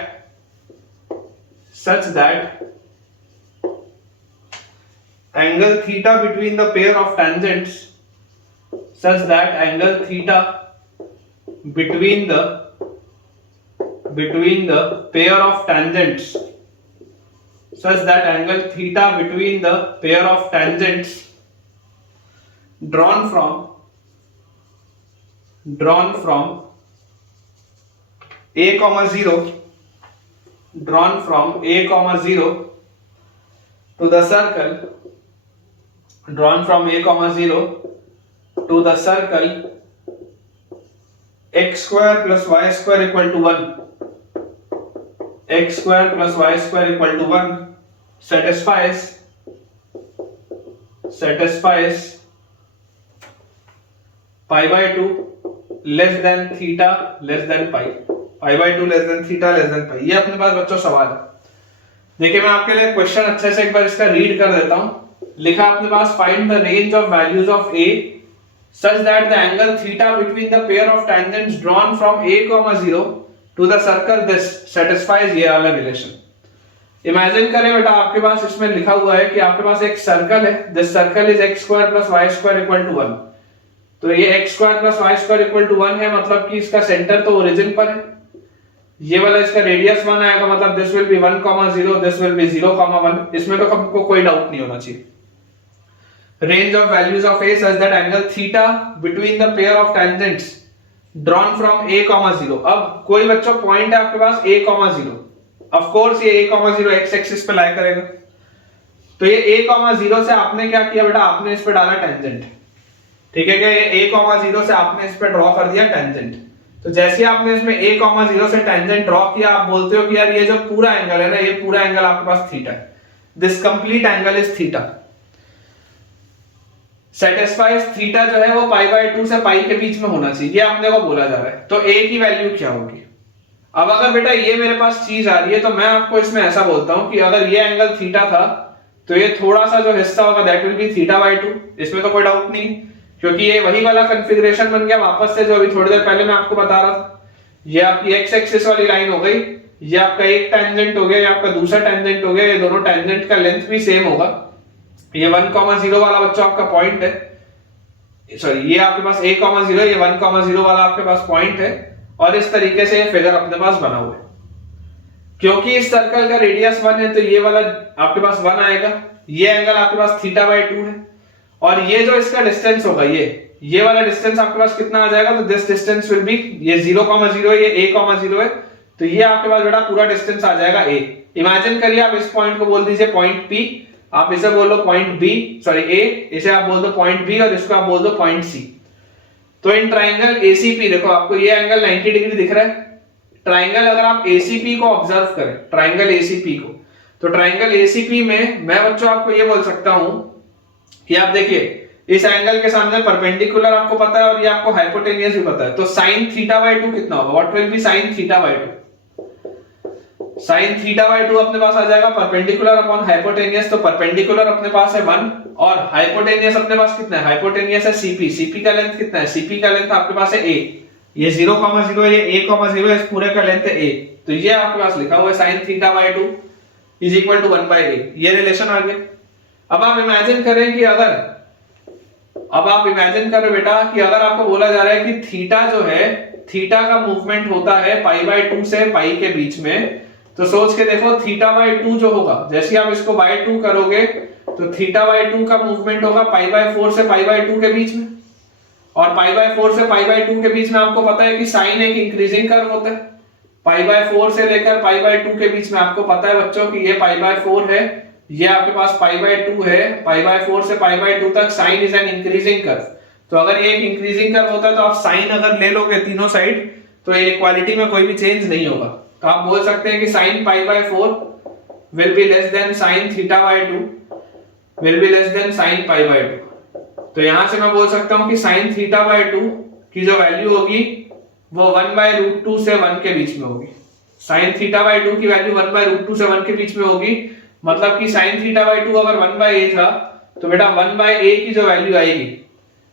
angle theta between the pair of tangents, such that angle theta between the pair of tangents, such that angle theta between the pair of tangents drawn from a,0 to the circle, drawn from a,0 to the circle x² + y² = 1, x² + y² = 1 satisfies pi/2 less than theta less than pi, pi/2 less than theta less than pi। ये अपने पास बच्चों सवाल है। देखिए मैं आपके लिए question अच्छे से एक बार इसका रीड कर देता हूं। लिखा अपने पास find the range of values of a such that the angle theta between the pair of tangents drawn from a,0 to the circle this satisfies ये वाला रिलेशन। इमेजिन करें बेटा आपके पास इसमें लिखा हुआ है कि आपके पास एक सर्कल है, this circle is x² + y² = 1। तो ये x² + y² = 1 है, मतलब कि इसका सेंटर तो ओरिजिन पर है, ये वाला इसका रेडियस 1 आएगा, मतलब this will B 1,0, this will B 0,1। इसमें तो हमको कोई डाउट नहीं होना चाहिए। Range of values of a such that angle theta between the pair of tangents drawn from a,0। अब कोई बच्चों पॉइंट है आपके पास a,0, ऑफ कोर्स ये a,0 x एक्सिस पे लाई करेगा। तो ये a,0 से आपने क्या किया बेटा, आपने इस पे डाला टेंजेंट, ठीक है क्या, ये a,0 से आपने इस पे ड्रॉ कर दिया टेंजेंट। तो जैसे आपने इसमें a,0 से टेंजेंट ड्रॉ किया, आप बोलते हो कि यार ये जो पूरा एंगल है ना, ये पूरा एंगल आपके पास थीटा है, this complete angle is theta. Satisfies theta जो है वो pi/2 से पाई के बीच में होना चाहिए, ये अपने को बोला जा रहा है। तो a की वैल्यू क्या होगी? अब अगर बेटा ये मेरे पास चीज आ रही है तो मैं आपको इसमें ऐसा बोलता हूं कि अगर ये एंगल थीटा था तो ये थोड़ा सा जो हिस्सा होगा दैट विल बी θ/2, इसमें तो कोई डाउट नहीं, क्योंकि ये वही वाला कॉन्फ़िगरेशन बन गया वापस से जो अभी थोड़ी देर पहले मैं आपको बता रहा था। ये आपकी x एक्सिस वाली लाइन हो गई, ये आपका एक टेंजेंट हो गया, ये आपका दूसरा टेंजेंट हो गया, ये दोनों टेंजेंट का लेंथ भी सेम होगा। ये 1,0 वाला बच्चा आपका पॉइंट है, सॉरी ये आपके पास a,0, ये 1,0 वाला आपके पास पॉइंट है, और इस तरीके से ये फिगर अपने पास बना हुआ है। क्योंकि इस सर्कल का रेडियस 1 है तो ये वाला आपके पास 1 आएगा, ये एंगल आपके पास θ/2 है, और ये जो इसका डिस्टेंस होगा ये वाला डिस्टेंस आपके पास कितना आ जाएगा, तो दिस डिस्टेंस विल बी, ये 0,0 ये a,0 है, तो ये आपके पास बेटा पूरा डिस्टेंस आ जाएगा a। इमेजिन करिए आप इस पॉइंट को बोल दीजिए पॉइंट P, आप इसे बोल दो पॉइंट B, सॉरी A, इसे आप बोल दो पॉइंट B और इसको आप बोल दो पॉइंट C। तो इन ट्राइंगल ACP, देखो आपको ये एंगल 90 डिग्री दिख रहा है, ट्राइंगल अगर आप ACP को ऑब्जर्व करें, ट्राइंगल ACP को, तो ट्राइंगल ACP में मैं बच्चों आपको ये बोल सकता हूं कि आप देखिए इस एंगल के सामने परपेंडिकुलर आपको पता है और ये आपको हाइपोटेनियस भी पता है, तो sin θ/2 कितना होगा, what will B sin θ/2? sin θ/2 अपने पास आ जाएगा परपेंडिकुलर अपॉन हाइपोटेनियस, तो परपेंडिकुलर अपने पास है 1 और हाइपोटेनियस अपने पास कितना है, हाइपोटेनियस है CP का लेंथ कितना है, CP का लेंथ आपके पास है a, ये 0,0 ये a,0 इस पूरे का लेंथ है a, तो ये आपके पास लिखा हुआ है sin θ/2 = 1/a, ये रिलेशन आ गया। अब आप इमेजिन करें कि अगर, अब आप इमेजिन करो बेटा कि अगर आपको बोला जा रहा है कि थीटा जो है, थीटा का मूवमेंट होता है पाई बाय 2 से पाई के बीच में, तो सोच के देखो थीटा बाय 2 जो होगा, जैसे आप इसको बाय 2 करोगे तो थीटा बाय 2 का मूवमेंट होगा पाई बाय 4 से पाई बाय 2 के बीच में, और पाई बाय 4 से पाई बाय 2 के बीच में आपको पता है कि साइन एक इंक्रीजिंग कर्व होता है। पाई बाय 4 से लेकर पाई बाय 2 के बीच में आपको पता है बच्चों कि ये पाई बाय 4 है, ये आपके पास पाई बाय 2 है। पाई बाय 4 से पाई बाय 2 तक sine is an increasing curve, तो अगर ये एक इंक्रीजिंग कर्व होता है तो आप साइन अगर ले लोगे तीनों साइड तो इक्वालिटी में कोई भी चेंज नहीं होगा। तो आप बोल सकते हैं कि sine pi by 4 will be less than sine theta by 2 will be less than sine pi by 2। तो यहां से मैं बोल सकता हूं कि साइन थीटा बाय 2 की जो वैल्यू होगी वो 1 बाय रूट 2 से 1 के बीच में होगी। साइन थीटा बाय 2 की वैल्यू 1 बाय रूट 2 से 1 के बीच में होगी, मतलब कि साइन थीटा बाय 2 अगर 1 बाय a था तो बेटा 1 बाय a की जो वैल्यू आएगी,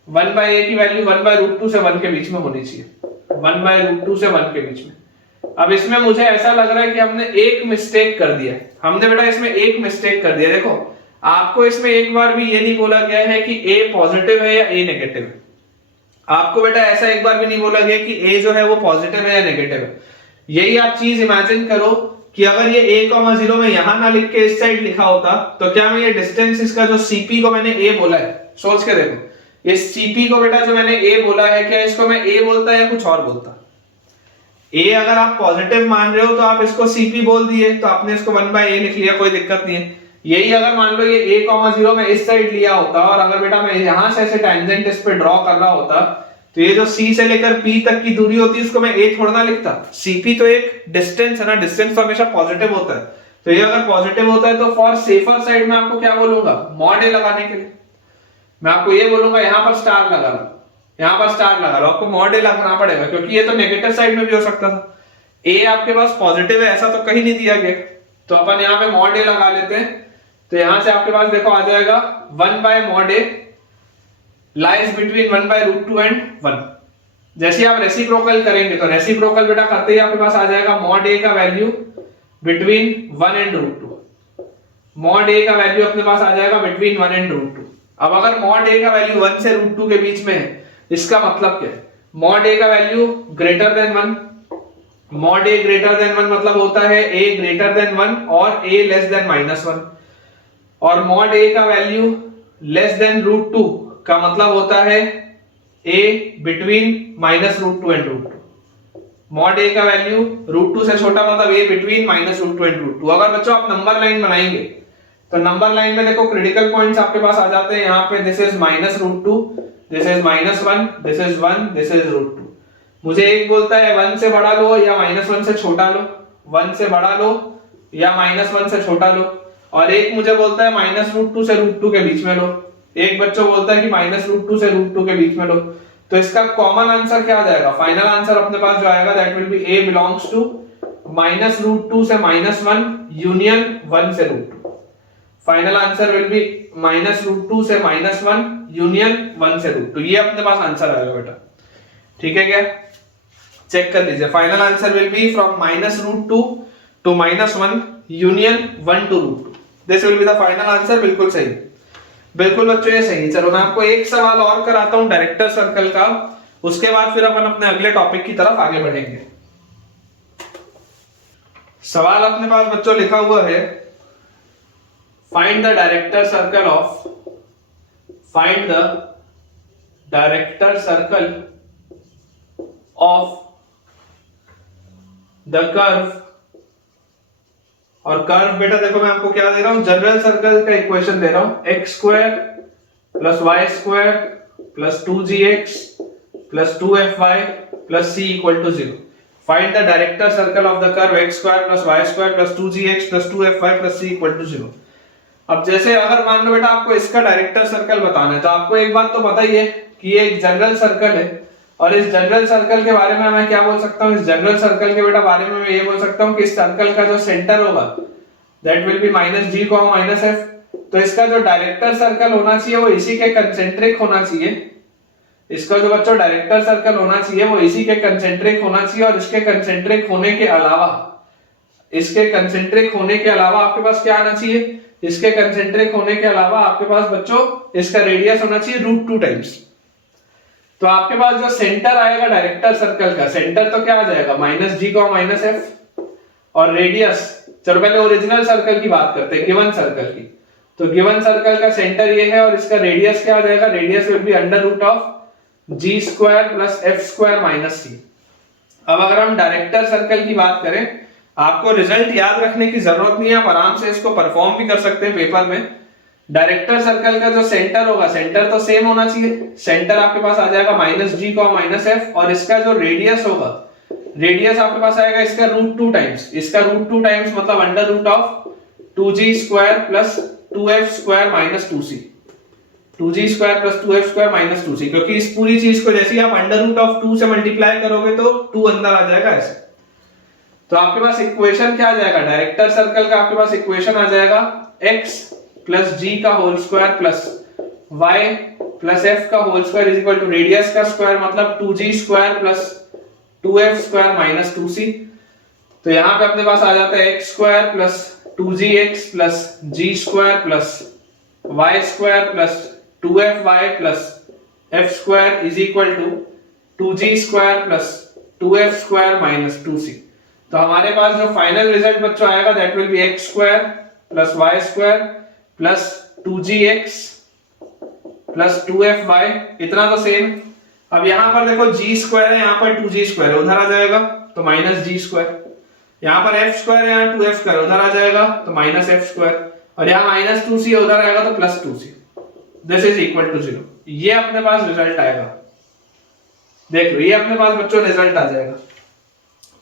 1 बाय a की वैल्यू 1 बाय रूट 2 से 1 के बीच में होनी चाहिए, 1 बाय रूट 2 से 1 के बीच में। अब इसमें मुझे ऐसा लग रहा है कि हमने एक मिस्टेक कर दिया, हमने बेटा इसमें एक मिस्टेक कर दिया। देखो आपको इसमें एक बार भी ये नहीं बोला गया है कि a पॉजिटिव है या a नेगेटिव है, आपको बेटा ऐसा एक बार भी नहीं बोला गया कि a जो है वो पॉजिटिव है या नेगेटिव है। यही आप चीज इमेजिन करो कि अगर ये a,0 में यहां ना लिख के इस साइड लिखा होता तो क्या मैं ये डिस्टेंस इसका जो cp को मैंने a बोला है, सोच के देखो इस cp को बेटा जो मैंने a बोला है, क्या इसको मैं a बोलता या कुछ और बोलता। a अगर आप पॉजिटिव मान रहे हो तो आप इसको cp बोल दिए, तो आपने इसको 1 बाय a लिख लिया, कोई दिक्कत नहीं है। यही अगर मान लो ये a,0 में इस साइड लिया होता और अगर बेटा मैं यहां से ऐसे टेंजेंट इस पे ड्रॉ कर रहा होता तो ये जो c से लेकर p तक की दूरी होती है उसको मैं a थोड़ा ना लिखता। cp तो एक डिस्टेंस है ना, डिस्टेंस तो हमेशा पॉजिटिव होता है, तो ये अगर पॉजिटिव होता है तो फॉर सेफर साइड में आपको क्या बोलूंगा, मॉड a लगाने के लिए मैं आपको ये बोलूंगा यहां पर स्टार लगा लो, यहां पर स्टार लगा लो, आपको मॉड a लगाना पड़ेगा क्योंकि ये तो नेगेटिव साइड में भी हो सकता था। a आपके पास पॉजिटिव है ऐसा तो कहीं नहीं दिया गया, तो अपन यहाँ पे मॉड a लगा लेते हैं। तो यहां से आपके पास देखो आ जाएगा 1 by mod a lies between 1 by root 2 and 1। जैसे आप रेसिप्रोकल करेंगे तो रेसिप्रोकल बेटा करते ही आपके पास आ जाएगा मॉड a का value between 1 and root 2, mod a का वैल्यू अपने पास आ जाएगा बिटवीन 1 एंड रूट 2। अब अगर मॉड a का वैल्यू 1 से रूट 2 के बीच में है, इसका मतलब क्या है, मॉड a का value greater than 1, mod a greater than 1 मतलब होता है a ग्रेटर देन 1 और a लेस देन -1, और मॉड a का वैल्यू लेस देन रूट 2 का मतलब होता है a between -√2 and √2। Mod a का वैल्यू √2 से छोटा मतलब a बिटवीन -√2 एंड √2। अगर बच्चों आप नंबर लाइन बनाएंगे तो नंबर लाइन में देखो क्रिटिकल पॉइंट्स आपके पास आ जाते हैं, यहाँ पे this is -√2, this is -1, this is 1, this is √2। मुझे एक बोलता है 1 से बड़ा लो या -1 से छोटा लो, 1 से बड़ा लो या -1 से छोटा लो, और एक मुझे बोलता है -√2 से √2 के बीच में लो, एक बच्चों बोलता है कि -√2 से √2 के बीच में लो। तो इसका कॉमन आंसर क्या आ जाएगा, फाइनल आंसर अपने पास जो आएगा that will be a belongs to -√2 से -1 यूनियन 1 से √2। फाइनल आंसर विल बी -√2 से -1 यूनियन 1 से √2। ये अपने पास आंसर आएगा बेटा, ठीक है क्या, चेक कर लीजिए। Final answer will be from -√2 to -1 union 1 to √2। This will be the final answer. बिल्कुल सही, बिल्कुल बच्चों ये सही है। चलो मैं आपको एक सवाल और कराता हूं डायरेक्टर सर्कल का, उसके बाद फिर अपन अपने अगले टॉपिक की तरफ आगे बढ़ेंगे। सवाल अपने पास बच्चों लिखा हुआ है, find the director circle of, find the director circle of the curve. और कर्व बेटा देखो मैं आपको क्या दे रहा हूं, जनरल सर्कल का इक्वेशन दे रहा हूं, x² + y² + 2gx + 2fy + c = 0। Find the director circle of the curve x² + y² + 2gx + 2fy + c = 0। अब जैसे अगर मान लो बेटा आपको इसका डायरेक्टर सर्कल बताना है, तो आपको एक बात तो पता ही है कि ये एक जनरल सर्कल है, और इस जनरल सर्कल के बारे में मैं क्या बोल सकता हूँ, इस जनरल सर्कल के बेटा बारे में मैं ये बोल सकता हूँ कि इस सर्कल का जो सेंटर होगा that will B -g, -f। तो इसका जो डायरेक्टर सर्कल होना चाहिए वो इसी के कंसेंट्रिक होना चाहिए, इसका जो बच्चों डायरेक्टर सर्कल होना चाहिए वो इसी के कंसेंट्रिक होना चाहिए, और इसके कंसेंट्रिक होने के अलावा, इसके कंसेंट्रिक होने के अलावा आपके पास क्या आना चाहिए, इसके कंसेंट्रिक होने के अलावा आपके पास बच्चों इसका रेडियस होना चाहिए √2 टाइम्स। तो आपके पास जो सेंटर आएगा डायरेक्टर सर्कल का, सेंटर तो क्या आ जाएगा -g -f, और रेडियस, चलो पहले ओरिजिनल सर्कल की बात करते हैं, गिवन सर्कल की। तो गिवन सर्कल का सेंटर ये है और इसका रेडियस क्या आ जाएगा, radius will be √g² + f² - c। अब अगर हम डायरेक्टर सर्कल की बात करें, आपको रिजल्ट याद रखने की जरूरत नहीं है, आप आराम से इसको परफॉर्म भी कर सकते हैं पेपर में। डायरेक्टर सर्कल का जो सेंटर होगा, सेंटर तो सेम होना चाहिए, सेंटर आपके पास आ जाएगा -g -f, और इसका जो रेडियस होगा, रेडियस आपके पास आएगा इसका √2 टाइम्स, इसका √2 टाइम्स मतलब √2g² + 2f² - 2c, 2g² + 2f² - 2c, क्योंकि इस पूरी चीज को जैसे ही आप √2 से मल्टीप्लाई करोगे तो 2 अंदर आ जाएगा ऐसे। तो आपके पास इक्वेशन क्या आ जाएगा, डायरेक्टर सर्कल का आपके पास इक्वेशन आ जाएगा x + g² + y + f = radius का स्क्वायर मतलब 2g² + 2f² - 2c। तो यहां पे अपने पास आ जाता है x² + 2gx + g² + y² + 2fy + f² = 2g² + 2f² - 2c। तो हमारे पास जो फाइनल रिजल्ट बच्चों आएगा that will B x² + y² + 2gx + 2fy, इतना तो सेम। अब यहां पर देखो g² है, यहां पर 2g² है, उधर आ जाएगा तो -g², यहां पर f² है, यहां 2f², उधर आ जाएगा तो -f², और यहां -2c उधर आएगा तो +2c, this is equal to 0। ये अपने पास रिजल्ट आएगा, देख लो ये अपने पास बच्चों रिजल्ट आ जाएगा।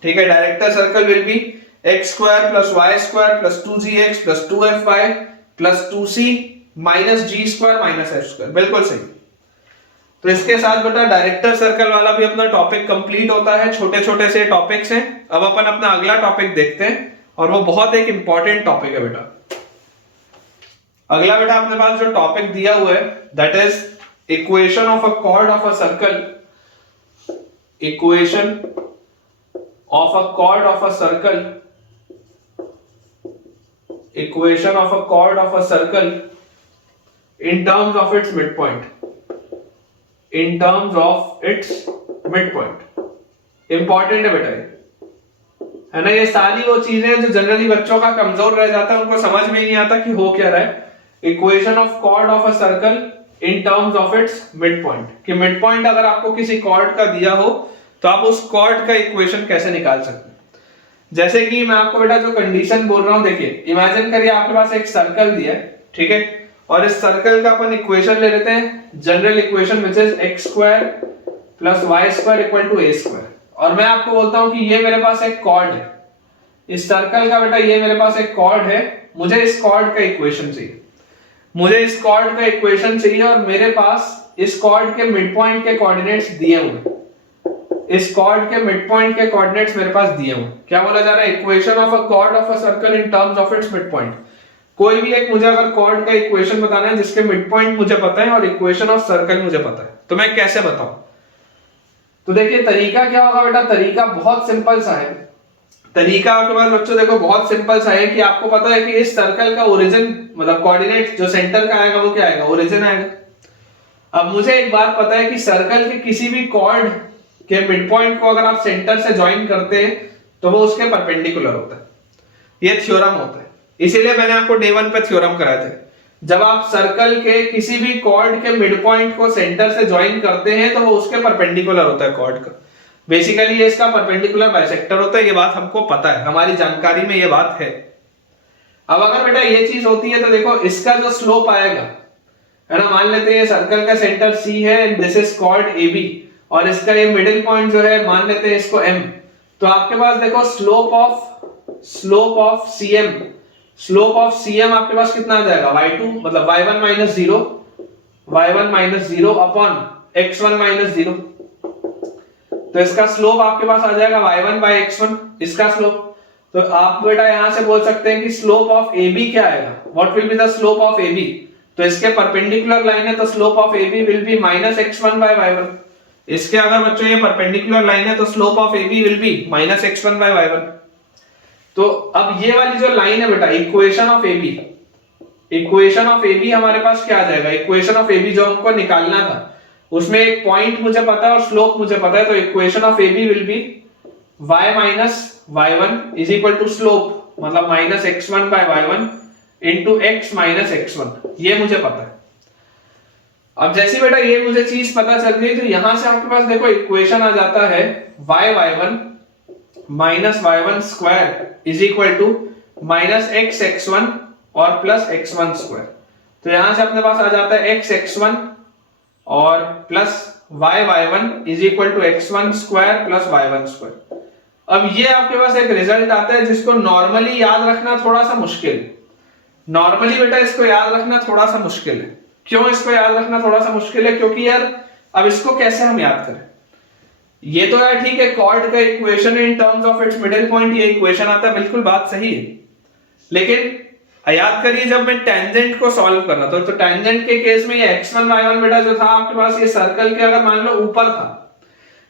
ठीक है, director circle will be x² + y² + 2gx + 2fy + 2c -g² - f², बिल्कुल सही। तो इसके साथ बेटा डायरेक्टर सर्कल वाला भी अपना टॉपिक कंप्लीट होता है, छोटे छोटे से टॉपिक्स हैं। अब अपन अपना अगला टॉपिक देखते हैं, और वो बहुत एक इंपॉर्टेंट टॉपिक है बेटा। अगला बेटा अपने पास जो टॉपिक दिया हुआ है that is equation of a chord of a circle, equation of a chord of a circle, equation of a chord of a circle in terms of its midpoint, in terms of its midpoint। Important है बेटा है ना, ये सारी वो चीजें जो generally बच्चों का कमजोर रह जाता है, उनको समझ में ही नहीं आता कि हो क्या रहा है। Equation of chord of a circle in terms of its mid point, कि मिड पॉइंट अगर आपको किसी कॉर्ड का दिया हो तो आप उस कॉर्ड का इक्वेशन कैसे निकाल सकते हैं। जैसे कि मैं आपको बेटा जो कंडीशन बोल रहा हूं, देखिए इमेजिन करिए आपके पास एक सर्कल दिया है, ठीक है, और इस सर्कल का अपन इक्वेशन ले लेते हैं, general equation which is x² + y² = a², और मैं आपको बोलता हूं कि ये मेरे पास एक कॉर्ड है, इस सर्कल का बेटा ये मेरे पास एक कॉर्ड है, मुझे इस कॉर्ड का इक्वेशन चाहिए, मुझे इस कॉर्ड का इक्वेशन चाहिए, और मेरे पास इस कॉर्ड के मिड पॉइंट के कोऑर्डिनेट्स दिए हुए, इस कॉर्ड के मिड पॉइंट के कोऑर्डिनेट्स मेरे पास दिए हुए। क्या बोला जा रहा है, equation of a chord of a circle in terms of its mid point. कोई भी एक मुझे अगर कॉर्ड का इक्वेशन बताना है जिसके मिड पॉइंट मुझे पता है और इक्वेशन ऑफ सर्कल मुझे पता है, तो मैं कैसे बताऊं। तो देखिए तरीका क्या होगा बेटा, तरीका बहुत सिंपल सा है। तरीका आपके पास बच्चों देखो बहुत सिंपल सा है कि आपको पता है कि इस सर्कल का ओरिजिन मतलब कोऑर्डिनेट जो सेंटर का आएगा वो क्या आएगा, ओरिजिन आएगा। अब मुझे एक बात पता है कि सर्कल के किसी भी कॉर्ड के मिड पॉइंट को अगर आप सेंटर से ज्वाइन करते हैं तो वो उसके परपेंडिकुलर होता है, ये थ्योरम होता है। इसीलिए मैंने आपको डे 1 पे थ्योरम कराए थे, जब आप सर्कल के किसी भी कॉर्ड के मिड पॉइंट को सेंटर से ज्वाइन करते हैं तो वो उसके परपेंडिकुलर होता है कॉर्ड का। बेसिकली ये इसका परपेंडिकुलर बाइसेक्टर होता है, ये बात हमको पता है, हमारी जानकारी में ये बात है। अब अगर बेटा ये चीज होती है तो देखो इसका जो स्लोप आएगा है ना, मान लेते हैं सर्कल का सेंटर C है and this is called AB, और इसका ये मिडिल पॉइंट जो है मान लेते हैं इसको M, तो आपके पास देखो slope of CM, slope of CM आपके पास कितना आ जाएगा, y2 मतलब y1 - 0 अपॉन x1 - 0। तो इसका स्लोप आपके पास आ जाएगा y1/x1, इसका स्लोप। तो आप बेटा यहां से बोल सकते हैं कि स्लोप ऑफ AB क्या आएगा, what will be the slope of AB। तो इसके परपेंडिकुलर लाइन है तो slope of AB will be -x1/y1। इसके अगर बच्चों ये परपेंडिकुलर लाइन है तो slope of AB will be -x1/y1। तो अब ये वाली जो लाइन है बेटा equation of AB, equation of A B हमारे पास क्या आ जाएगा, इक्वेशन ऑफ ए बी जो हमको निकालना था उसमें एक पॉइंट मुझे पता है और स्लोप मुझे पता है, तो equation of A B will be y minus y1 is equal to slope मतलब minus x1 by y1 into x minus x1, ये मुझे पता है। अब जैसे बेटा ये मुझे चीज पता चल गई, तो यहां से आपके पास देखो इक्वेशन आ जाता है y1 minus y1 square is equal to minus x1 और प्लस x1 स्क्वायर। तो यहां से अपने पास आ जाता है x1 और plus y1 is equal to x1 square plus y1 square. अब ये आपके पास एक रिजल्ट आता है जिसको नॉर्मली याद रखना थोड़ा सा मुश्किल है। नॉर्मली बेटा इसको याद रखना थोड़ा सा मुश्किल है। क्यों इसको याद रखना थोड़ा सा मुश्किल है? क्योंकि यार अब इसको कैसे हम याद करें? ये तो यार ठीक है, कॉर्ड का equation in terms of its middle point, ये इक्वेशन आता है, बिल्कुल बात सही है। लेकिन याद करिए जब मैं टेंजेंट को सॉल्व कर रहा था, तो टेंजेंट के केस में ये x1 y1 बेटा जो था आपके पास ये सर्कल के अगर मान लो ऊपर था,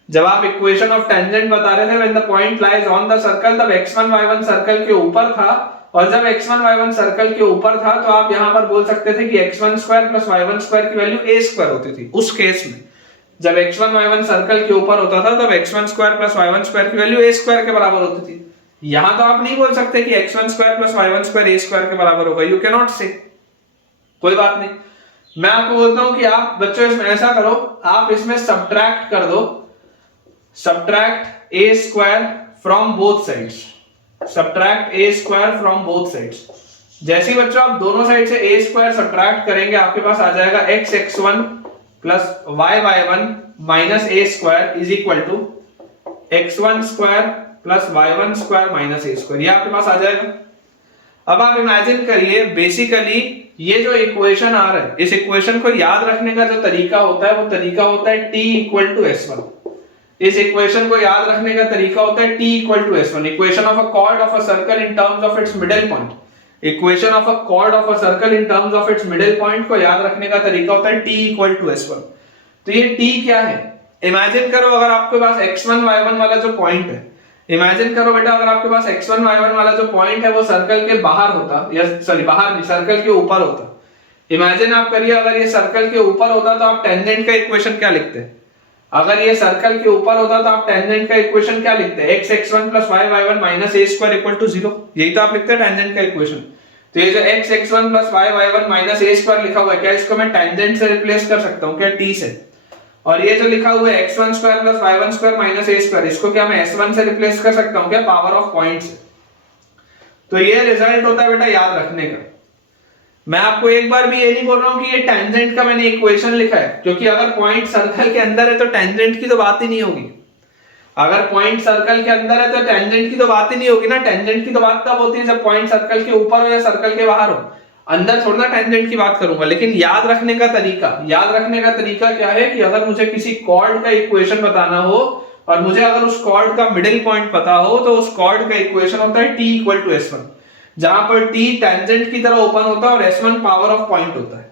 जब आप इक्वेशन ऑफ टेंजेंट बता रहे थे when the point lies on the circle, तब x1 y1 सर्कल के ऊपर था, और जब x1 y1 सर्कल के ऊपर था तो आप यहां पर बोल सकते थे कि x1 square plus y1 square की वैल्यू a स्क्वायर होती थी। उस केस में जब x1 y1 सर्कल के ऊपर होता था तब x1 square plus y1 square की वैल्यू a स्क्वायर के बराबर होती थी। यहां तो आप नहीं बोल सकते कि x1 square plus y1 square a square के बराबर होगा, यू कैन नॉट से। कोई बात नहीं, मैं आपको बोलता हूं कि आप बच्चों इसमें ऐसा करो, आप इसमें सब्ट्रैक्ट कर दो, subtract a square from both sides, subtract a square from both sides. जैसे ही बच्चों आप दोनों साइड से a स्क्वायर सब्ट्रैक्ट करेंगे आपके पास आ जाएगा x(x1) plus y(y1) minus a square is equal to x1 square plus y1 square minus a square, ये आपके पास आ जाएगा। अब आप इमेजिन करिए, बेसिकली ये जो इक्वेशन आ रहा है, इस इक्वेशन को याद रखने का जो तरीका होता है वो तरीका होता है t इक्वल टू s1। इस इक्वेशन को याद रखने का तरीका होता है t equal to s1, equation of a chord of a circle in terms of its middle point. Equation of a chord of a circle in terms of its middle point को याद रखने का तरीका होता है t इक्वल टू s1। तो ये t क्या है? इमेजिन करो अगर आपके पास x1 y1 वाला जो पॉइंट है, इमेजिन करो बेटा अगर आपके पास x1 y1 वाला जो पॉइंट है वो सर्कल के बाहर होता, या सॉरी बाहर नहीं, सर्कल के ऊपर होता। इमेजिन आप करिए अगर ये सर्कल के ऊपर होता तो आप टेंजेंट का इक्वेशन क्या लिखते हैं? अगर ये सर्कल के ऊपर होता तो आप टेंजेंट का इक्वेशन क्या लिखते हैं? x(x1) plus y(y1) minus a square equal to 0, यही तो आप लिखते हैं टेंजेंट का इक्वेशन। तो ये जो x(x1) plus y(y1) minus a square लिखा हुआ है, क्या इसको मैं टेंजेंट से रिप्लेस कर सकता हूं क्या? t से। और ये जो लिखा हुआ है x1 square plus y1 square minus a square, इसको क्या मैं s1 से रिप्लेस कर सकता हूं क्या? पावर ऑफ पॉइंट से। तो ये रिजल्ट होता है बेटा याद रखने का। मैं आपको एक बार भी ये नहीं बोल रहा हूं कि ये टेंजेंट का मैंने इक्वेशन लिखा है, क्योंकि अगर पॉइंट सर्कल के अंदर है तो टेंजेंट की तो बात ही नहीं होगी। अगर पॉइंट सर्कल के अंदर है तो टेंजेंट की तो बात ही नहीं होगी ना। टेंजेंट की तो बात तब होती है जब पॉइंट सर्कल के ऊपर हो या सर्कल के बाहर हो, अंदर थोड़ा ना टेंजेंट की बात करूंगा। लेकिन याद रखने का तरीका क्या है कि अगर मुझे किसी कॉर्ड का इक्वेशन बताना हो और मुझे अगर उस कॉर्ड का मिडिल पॉइंट पता हो, तो उस कॉर्ड का इक्वेशन होता है t इक्वल टू s1, जहां पर t टेंजेंट की तरह ओपन होता है और s1 पावर ऑफ पॉइंट होता है।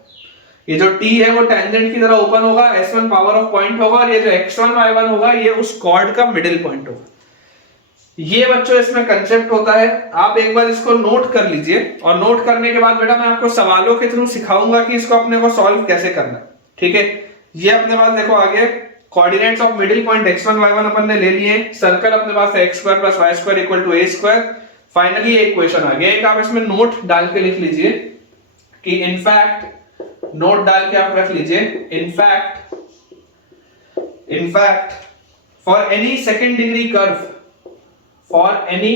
ये जो t है वो टेंजेंट की तरह ओपन होगा, s1 पावर ऑफ पॉइंट होगा, और ये जो x1 y1 होगा ये उस कॉर्ड का मिडिल पॉइंट होगा। ये बच्चों इसमें कंसेप्ट होता है। आप एक बार इसको नोट कर लीजिए, और नोट करने के बाद बेटा मैं आपको सवालों के थ्रू सिखाऊंगा कि इसको अपने को सॉल्व कैसे करना है। ठीक है, ये अपने पास देखो आगे coordinates of middle point x1 y1 अपन ने ले लिए, सर्कल अपने पास है x square plus y square equal to a square. Finally ये इक्वेशन आ गया। एक आप इसमें नोट डाल के लिख लीजिए कि इनफैक्ट, नोट डाल के आप रख लीजिए in fact for any second degree curve, for any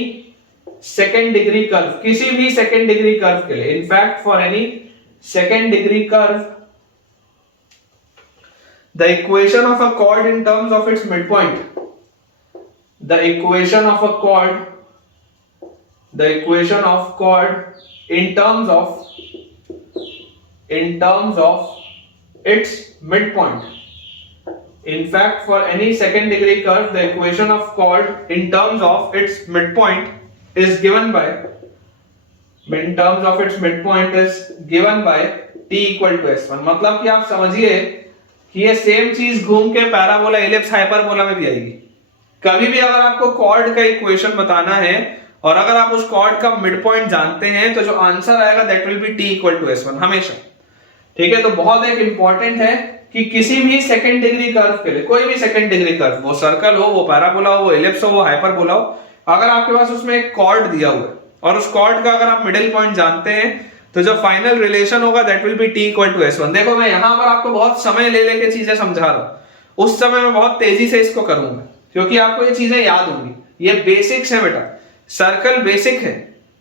second degree curve, किसी भी सेकंड डिग्री कर्व के लिए, in fact for any second degree curve, the equation of a cord in terms of its mid point, the equation of a cord, the equation of chord in terms of its midpoint. In fact, for any second degree curve, the equation of chord in terms of its midpoint is given by t equal to s1। मतलब कि आप समझिए कि ये same चीज घूम के parabola, ellipse, hyperbola में भी आएगी। कभी भी अगर आपको कॉर्ड का इक्वेशन बताना है और अगर आप उस कॉर्ड का मिड पॉइंट जानते हैं तो जो आंसर आएगा that will be t equal to s1 हमेशा। ठीक है, तो बहुत एक इंपॉर्टेंट है कि किसी भी सेकंड डिग्री कर्व के लिए, कोई भी सेकंड डिग्री कर्व, वो सर्कल हो, वो पैराबोला हो, वो इलिप्स हो, वो हाइपरबोला हो, अगर आपके पास उसमें एक कॉर्ड दिया हुआ है और उस कॉर्ड का अगर आप मिडिल पॉइंट जानते हैं तो जो फाइनल रिलेशन होगा that will be t equal to s1। देखो मैं यहां पर आपको बहुत समय ले लेके चीजें समझा रहा हूं, उस समय मैं बहुत तेजी से इसको करूंगा क्योंकि आपको ये चीजें याद होंगी। ये बेसिक्स है बेटा, सर्कल बेसिक है।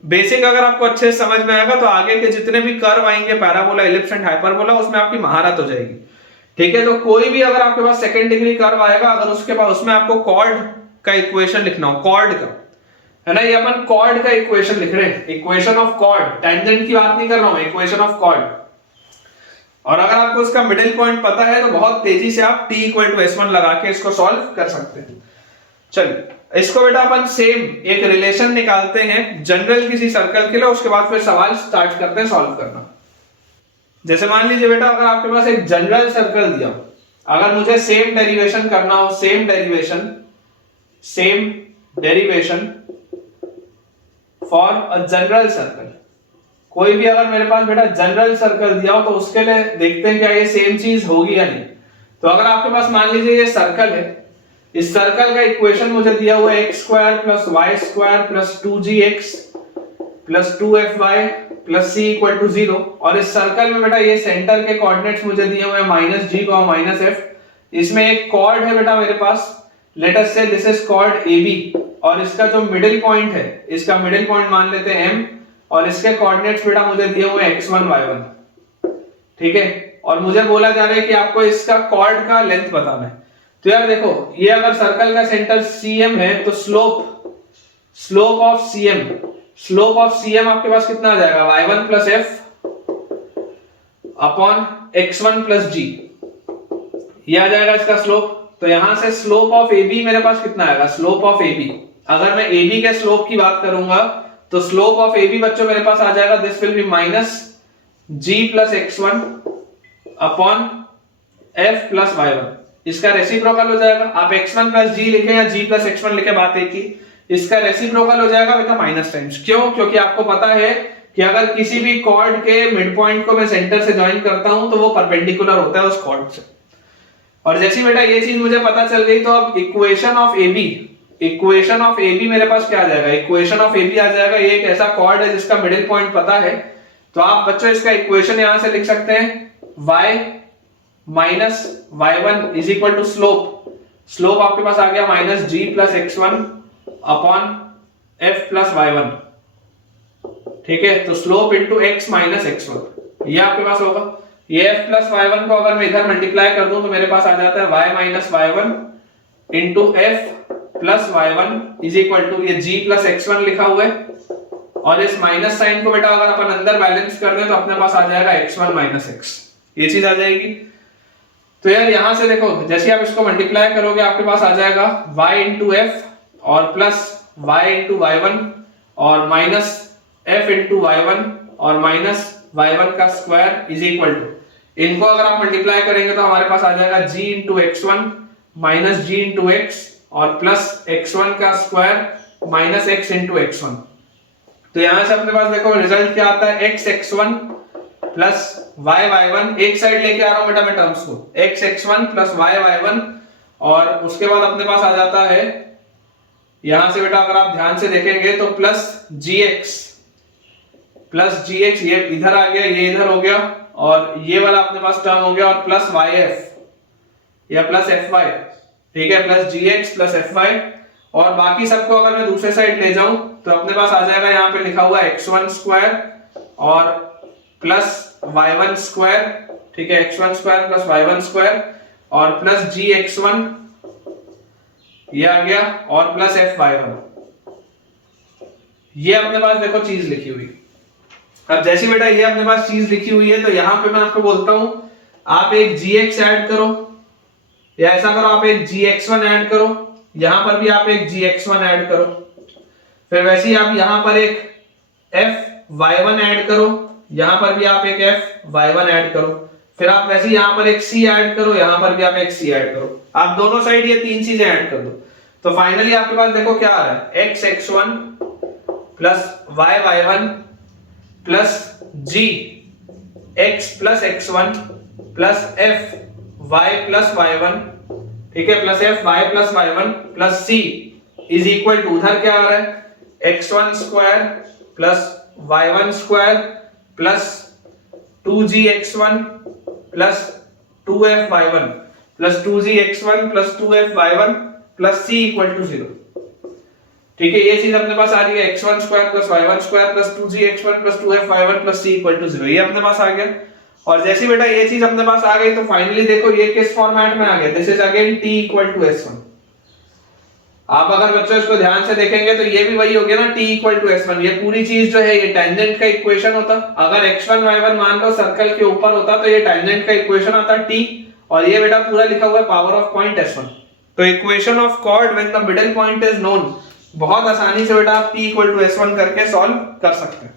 बेसिक अगर आपको अच्छे से समझ में आएगा तो आगे के जितने भी कर्व आएंगे, पैराबोला, इलिप्स एंड हाइपरबोला, उसमें आपकी महारत हो जाएगी। ठीक है, तो कोई भी अगर आपके पास सेकंड डिग्री कर्व आएगा, अगर उसके पास उसमें आपको कॉर्ड का इक्वेशन लिखना हो, कॉर्ड का, है ना, ये अपन कॉर्ड का इक्वेशन लिख रहे हैं, इक्वेशन ऑफ कॉर्ड, टेंजेंट की बात नहीं कर रहा हूं, इक्वेशन ऑफ कॉर्ड। और अगर आपको उसका मिडिल पॉइंट पता है तो बहुत तेजी से आप t इक्वल टू s1 लगा के इसको सॉल्व कर सकते हैं। चलिए इसको बेटा अपन सेम एक रिलेशन निकालते हैं जनरल किसी सर्कल के लिए, उसके बाद फिर सवाल स्टार्ट करते हैं सॉल्व करना। जैसे मान लीजिए बेटा अगर आपके पास एक जनरल सर्कल दिया हो, अगर मुझे सेम डेरिवेशन करना हो, same derivation for a general circle, कोई भी अगर मेरे पास बेटा जनरल सर्कल दिया हो तो उसके लिए देखते हैं क्या ये सेम चीज होगी या नहीं। तो अगर आपके पास मान लीजिए ये सर्कल है, इस सर्कल का इक्वेशन मुझे दिया हुआ है x square plus y square plus 2gx plus 2fy plus c equal to 0, और इस सर्कल में बेटा ये सेंटर के कोऑर्डिनेट्स मुझे दिए हुए हैं -g, -f। इसमें एक कॉर्ड है बेटा मेरे पास, लेट अस से दिस इज कॉर्ड AB, और इसका जो मिडिल पॉइंट है, इसका मिडिल पॉइंट मान लेते हैं m, और इसके कोऑर्डिनेट्स बेटा मुझे दिए हुए हैं x1 y1। ठीक है, और मुझे बोला जा रहा है कि आपको इसका कॉर्ड का लेंथ बताना है। तो यार देखो, ये अगर सर्कल का सेंटर cm है तो स्लोप ऑफ cm आपके पास कितना आ जाएगा, y1 plus f upon x1 plus g, ये आ जाएगा इसका स्लोप। तो यहां से स्लोप ऑफ AB मेरे पास कितना आएगा, स्लोप ऑफ AB, अगर मैं AB के स्लोप की बात करूंगा तो स्लोप ऑफ AB बच्चों मेरे पास आ जाएगा, this will B minus g plus x1 upon f plus y1। इसका रेसिप्रोकल हो जाएगा, आप x1 प्लस g लिखे या g प्लस x1 लिखे, बात एक ही, इसका रेसिप्रोकल हो जाएगा बेटा माइनस टाइम्स। क्यों? क्योंकि आपको पता है कि अगर किसी भी कॉर्ड के मिड पॉइंट को मैं सेंटर से ज्वाइन करता हूं तो वो परपेंडिकुलर होता है उस कॉर्ड से। और जैसी बेटा ये चीज मुझे पता चल गई तो अब इक्वेशन ऑफ AB मेरे पास क्या आ जाएगा, इक्वेशन ऑफ AB आ जाएगा, ये एक ऐसा कॉर्ड है जिसका मिडिल पॉइंट पता है। तो आप बच्चों इसका इक्वेशन यहां से लिख सकते हैं, y minus y1 is equal to slope आपके पास आ गया -g plus x1 upon f plus y1। ठीक है, तो slope into x minus x1 ये आपके पास होगा। ये f प्लस y1 को अगर मैं इधर मल्टीप्लाई कर दूं तो मेरे पास आ जाता है y minus y1 into f plus y1 is equal to ये g प्लस x1 लिखा हुआ है, और इस माइनस साइन को बेटा अगर अपन अंदर बैलेंस कर दें तो अपने पास आ जाएगा x1 माइनस x, ये चीज आ जाएगी। तो यार यहां से देखो, जैसे आप इसको मल्टीप्लाई करोगे आपके पास आ जाएगा y इंटू f और प्लस y इंटू y1 और माइनस f इंटू y1 और माइनस y1 का स्क्वायर इज इक्वल टू, इनको अगर आप मल्टीप्लाई करेंगे तो हमारे पास आ जाएगा g into x1 minus g into x और प्लस x1 का square minus x into x1। तो यहां से अपने पास देखो रिजल्ट क्या आता है, x प्लस y1, एक साइड लेके आ रहा हूं बेटा मैं टर्म्स को, x प्लस y1, और उसके बाद अपने पास आ जाता है यहां से बेटा अगर आप ध्यान से देखेंगे तो प्लस gx, ये इधर आ गया, ये इधर हो गया, और ये वाला अपने पास टर्म हो गया, और प्लस yf या प्लस fy। ठीक है, प्लस gx प्लस fy, और बाकी सबको अगर मैं दूसरे साइड ले जाऊं तो अपने पास आ जाएगा यहाँ पे लिखा हुआ x1 स्क्वायर और प्लस y1 स्क्वायर। ठीक है, x1 square plus y1 square और प्लस gx1 ये आ गया, और प्लस fy1, ये अपने पास देखो चीज लिखी हुई। अब जैसी बेटा ये अपने पास चीज लिखी हुई है तो यहां पे मैं आपको बोलता हूं आप एक gx ऐड करो, या ऐसा करो आप एक gx1 ऐड करो, यहां पर भी आप एक gx1 ऐड करो, फिर वैसे ही आप यहां पर एक fy1 ऐड करो, यहां पर भी आप एक fy1 ऐड करो, फिर आप वैसे ही यहां पर एक c ऐड करो, यहां पर भी आप एक c ऐड करो, आप दोनों साइड ये तीन चीजें ऐड कर दो। तो फाइनली आपके पास देखो क्या आ रहा है, x x1 plus y y one plus g x plus x one plus f y plus y one, ठीक है, plus f y plus y one plus c is equal to, उधर क्या आ रहा है x one square plus y one square plus 2gx1 plus 2f(y1) plus 2gx1 plus 2f(y1) plus c equal to 0। ठीक है, ये चीज अपने पास आ रही है x1 square plus y1 square plus 2gx1 plus 2f(y1) plus c equal to 0, ये अपने पास आ गया। और जैसे बेटा ये चीज अपने पास आ गई तो फाइनली देखो ये किस फॉर्मेट में आ गया, this is again t equal to s1। आप अगर बच्चों इसको ध्यान से देखेंगे तो ये भी वही हो गया ना, t इक्वल टू s1। ये पूरी चीज जो है ये टेंजेंट का इक्वेशन होता, अगर x1 y1 मान लो सर्कल के ऊपर होता तो ये टेंजेंट का इक्वेशन आता t, और ये बेटा पूरा लिखा हुआ है पावर ऑफ पॉइंट s1। तो equation of chord when the middle point is known बहुत आसानी से बेटा आप t इक्वल टू s1 करके सॉल्व कर सकते हैं।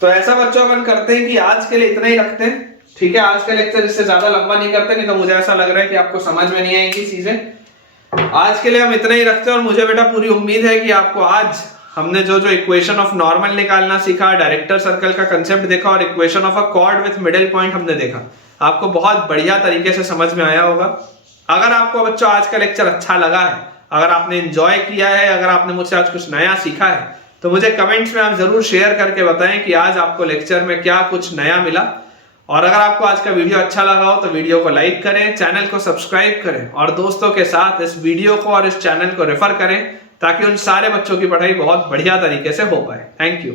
तो ऐसा बच्चों अपन करते हैं कि आज के लिए इतना ही रखते हैं, ठीक है, आज का लेक्चर इससे ज्यादा लंबा नहीं करते, नहीं तो मुझे ऐसा लग रहा है कि आपको समझ में नहीं आएंगी चीजें। आज के लिए हम इतना ही रखते हैं और मुझे बेटा पूरी उम्मीद है कि आपको आज हमने जो इक्वेशन ऑफ नॉर्मल निकालना सीखा, डायरेक्टर सर्कल का कंसेप्ट देखा और equation of a cord with middle point हमने देखा, आपको बहुत बढ़िया तरीके से समझ में आया होगा। अगर आपको बच्चों आज का लेक्चर अच्छा लगा है, अगर आपने एंजॉय किया है, अगर आपने मुझसे आज कुछ नया सीखा है, तो मुझे कमेंट्स में आप जरूर शेयर करके बताएं कि आज आपको लेक्चर में क्या कुछ नया मिला। और अगर आपको आज का वीडियो अच्छा लगा हो तो वीडियो को लाइक करें, चैनल को सब्सक्राइब करें और दोस्तों के साथ इस वीडियो को और इस चैनल को रेफर करें ताकि उन सारे बच्चों की पढ़ाई बहुत बढ़िया तरीके से हो पाए। Thank you.